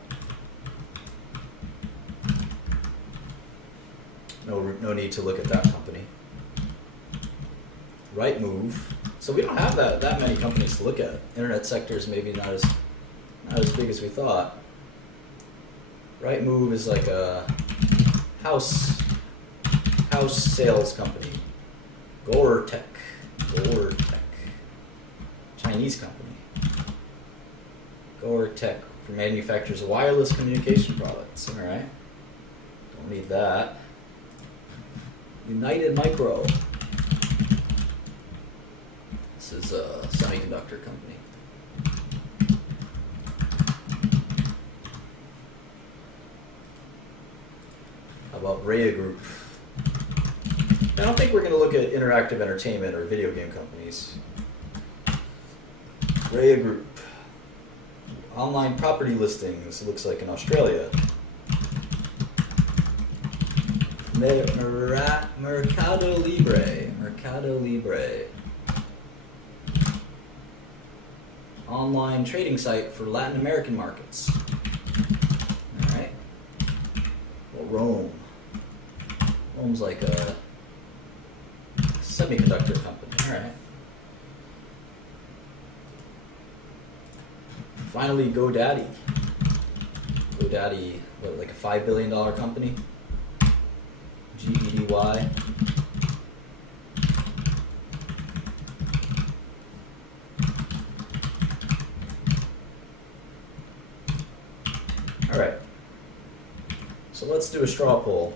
No need to look at that company. Rightmove. So we don't have that many companies to look at. Internet sector is maybe not as big as we thought. Rightmove is like a house sales company. Gore-Tech. Chinese company. Gore-Tech manufactures wireless communication products. All right. Don't need that. United Micro. This is a semiconductor company. How about Rhea Group? I don't think we're going to look at interactive entertainment or video game companies. Rhea Group. Online property listings, it looks like in Australia. Mercado Libre. Online trading site for Latin American markets. Alright. Well, Rome. Home's like a semiconductor company. All right. Finally, GoDaddy. GoDaddy, what, like a $5 billion company? GEDY. All right. So let's do a straw poll.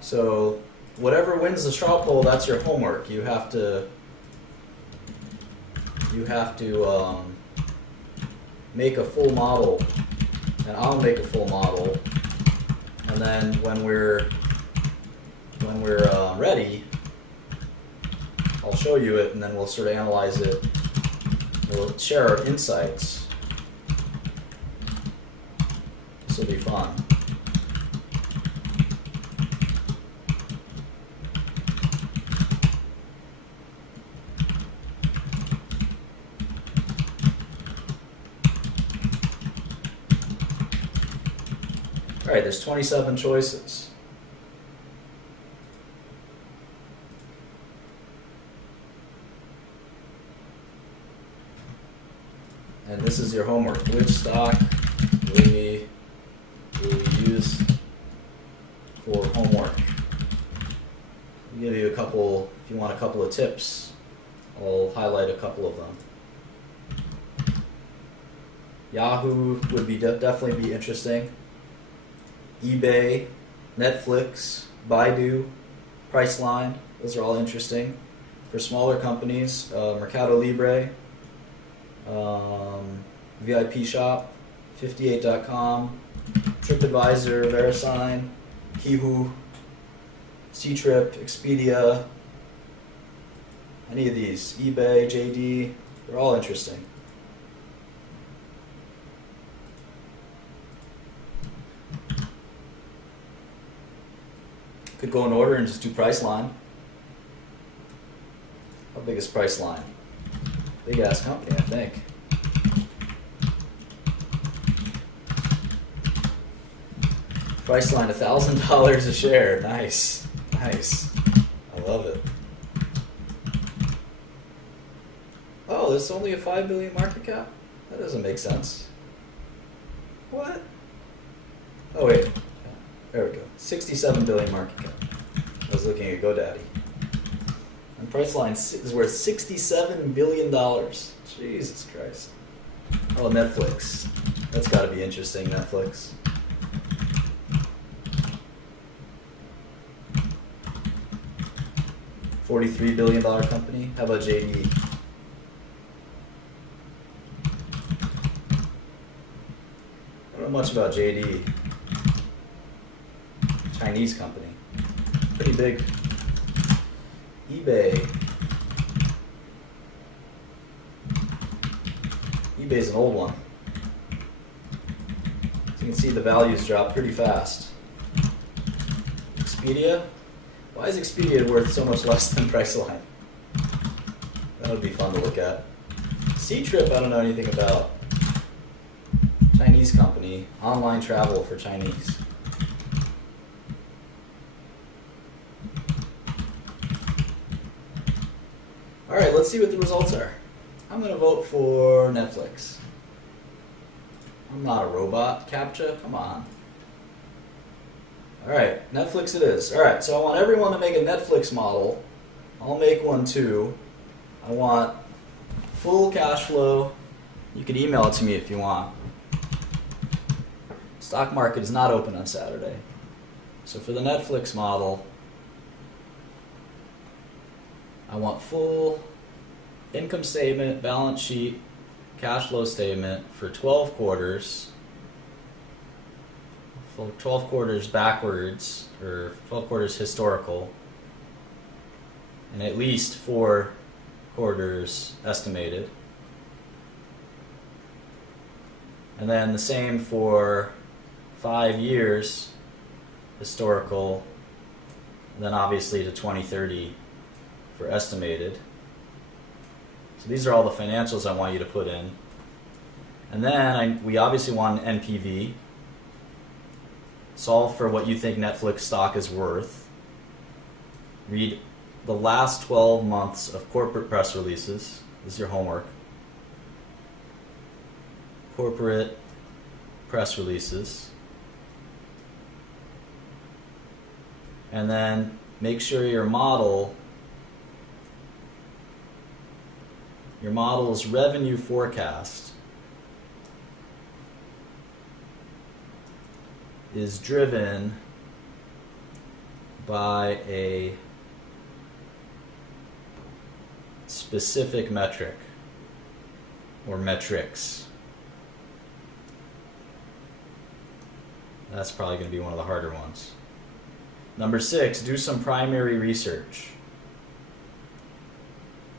So whatever wins the straw poll, that's your homework. You have to make a full model, and I'll make a full model, and then when we're ready, I'll show you it, and then we'll sort of analyze it. We'll share our insights. This will be fun. All right, there's 27 choices. And this is your homework. Which stock will we use for homework? I'll give you a couple, if you want a couple of tips, I'll highlight a couple of them. Yahoo would be definitely be interesting. eBay, Netflix, Baidu, Priceline, those are all interesting. For smaller companies, Mercado Libre, VIP Shop, 58.com, TripAdvisor, VeriSign, Kihu, Ctrip, Expedia, any of these, eBay, JD, they're all interesting. Could go in order and just do Priceline. How big is Priceline? Big ass company, I think. Priceline, $1,000 a share. Nice, nice. I love it. Oh, there's only a 5 billion market cap? That doesn't make sense. What? Oh wait, there we go. 67 billion market cap. I was looking at GoDaddy. And Priceline is worth $67 billion. Jesus Christ. Oh, Netflix. That's got to be interesting, Netflix. $43 billion company. How about JD? I don't know much about JD. Chinese company. Pretty big. eBay. eBay's an old one. So you can see the values drop pretty fast. Expedia. Why is Expedia worth so much less than Priceline? That would be fun to look at. Ctrip, I don't know anything about. Chinese company, online travel for Chinese. All right, let's see what the results are. I'm going to vote for Netflix. I'm not a robot. CAPTCHA, come on. All right, Netflix it is. All right, so I want everyone to make a Netflix model. I'll make one too. I want full cash flow. You could email it to me if you want. Stock market is not open on Saturday. So for the Netflix model, I want full income statement, balance sheet, cash flow statement for 12 quarters. For 12 quarters backwards, or 12 quarters historical, and at least 4 quarters estimated. And then the same for 5 years historical, and then obviously to 2030 for estimated. So these are all the financials I want you to put in. And then we obviously want an NPV. solve for what you think Netflix stock is worth, read the last 12 months of corporate press releases. This is your homework. Corporate press releases. And then make sure your model's revenue forecast is driven by a specific metric or metrics. That's probably going to be one of the harder ones. Number 6, do some primary research,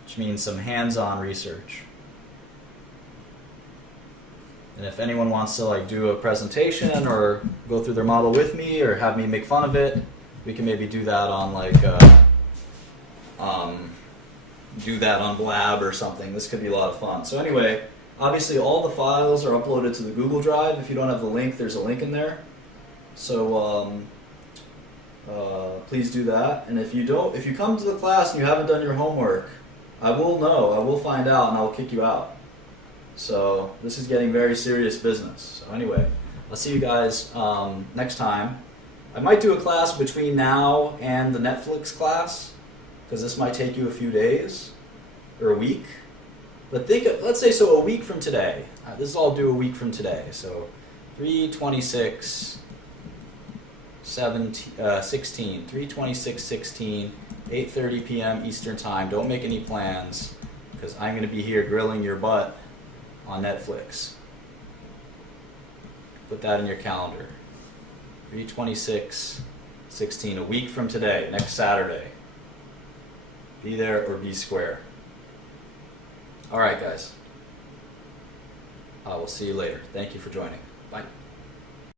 which means some hands-on research. And if anyone wants to like do a presentation or go through their model with me or have me make fun of it, we can maybe do that on like do that on Blab or something. This could be a lot of fun. So anyway, obviously all the files are uploaded to the Google Drive. If you don't have the link, there's a link in there. So please do that. And if you come to the class and you haven't done your homework, I will find out and I will kick you out. So this is getting very serious business. So anyway, I'll see you guys next time. I might do a class between now and the Netflix class, because this might take you a few days or a week. But let's say so a week from today. This is all due a week from today. So 3/26/16, 3/26/16, 8:30 p.m. Eastern Time. Don't make any plans, because I'm going to be here grilling your butt on Netflix. Put that in your calendar. 3/26/16, a week from today, next Saturday. Be there or be square. All right, guys. I will see you later. Thank you for joining. Bye.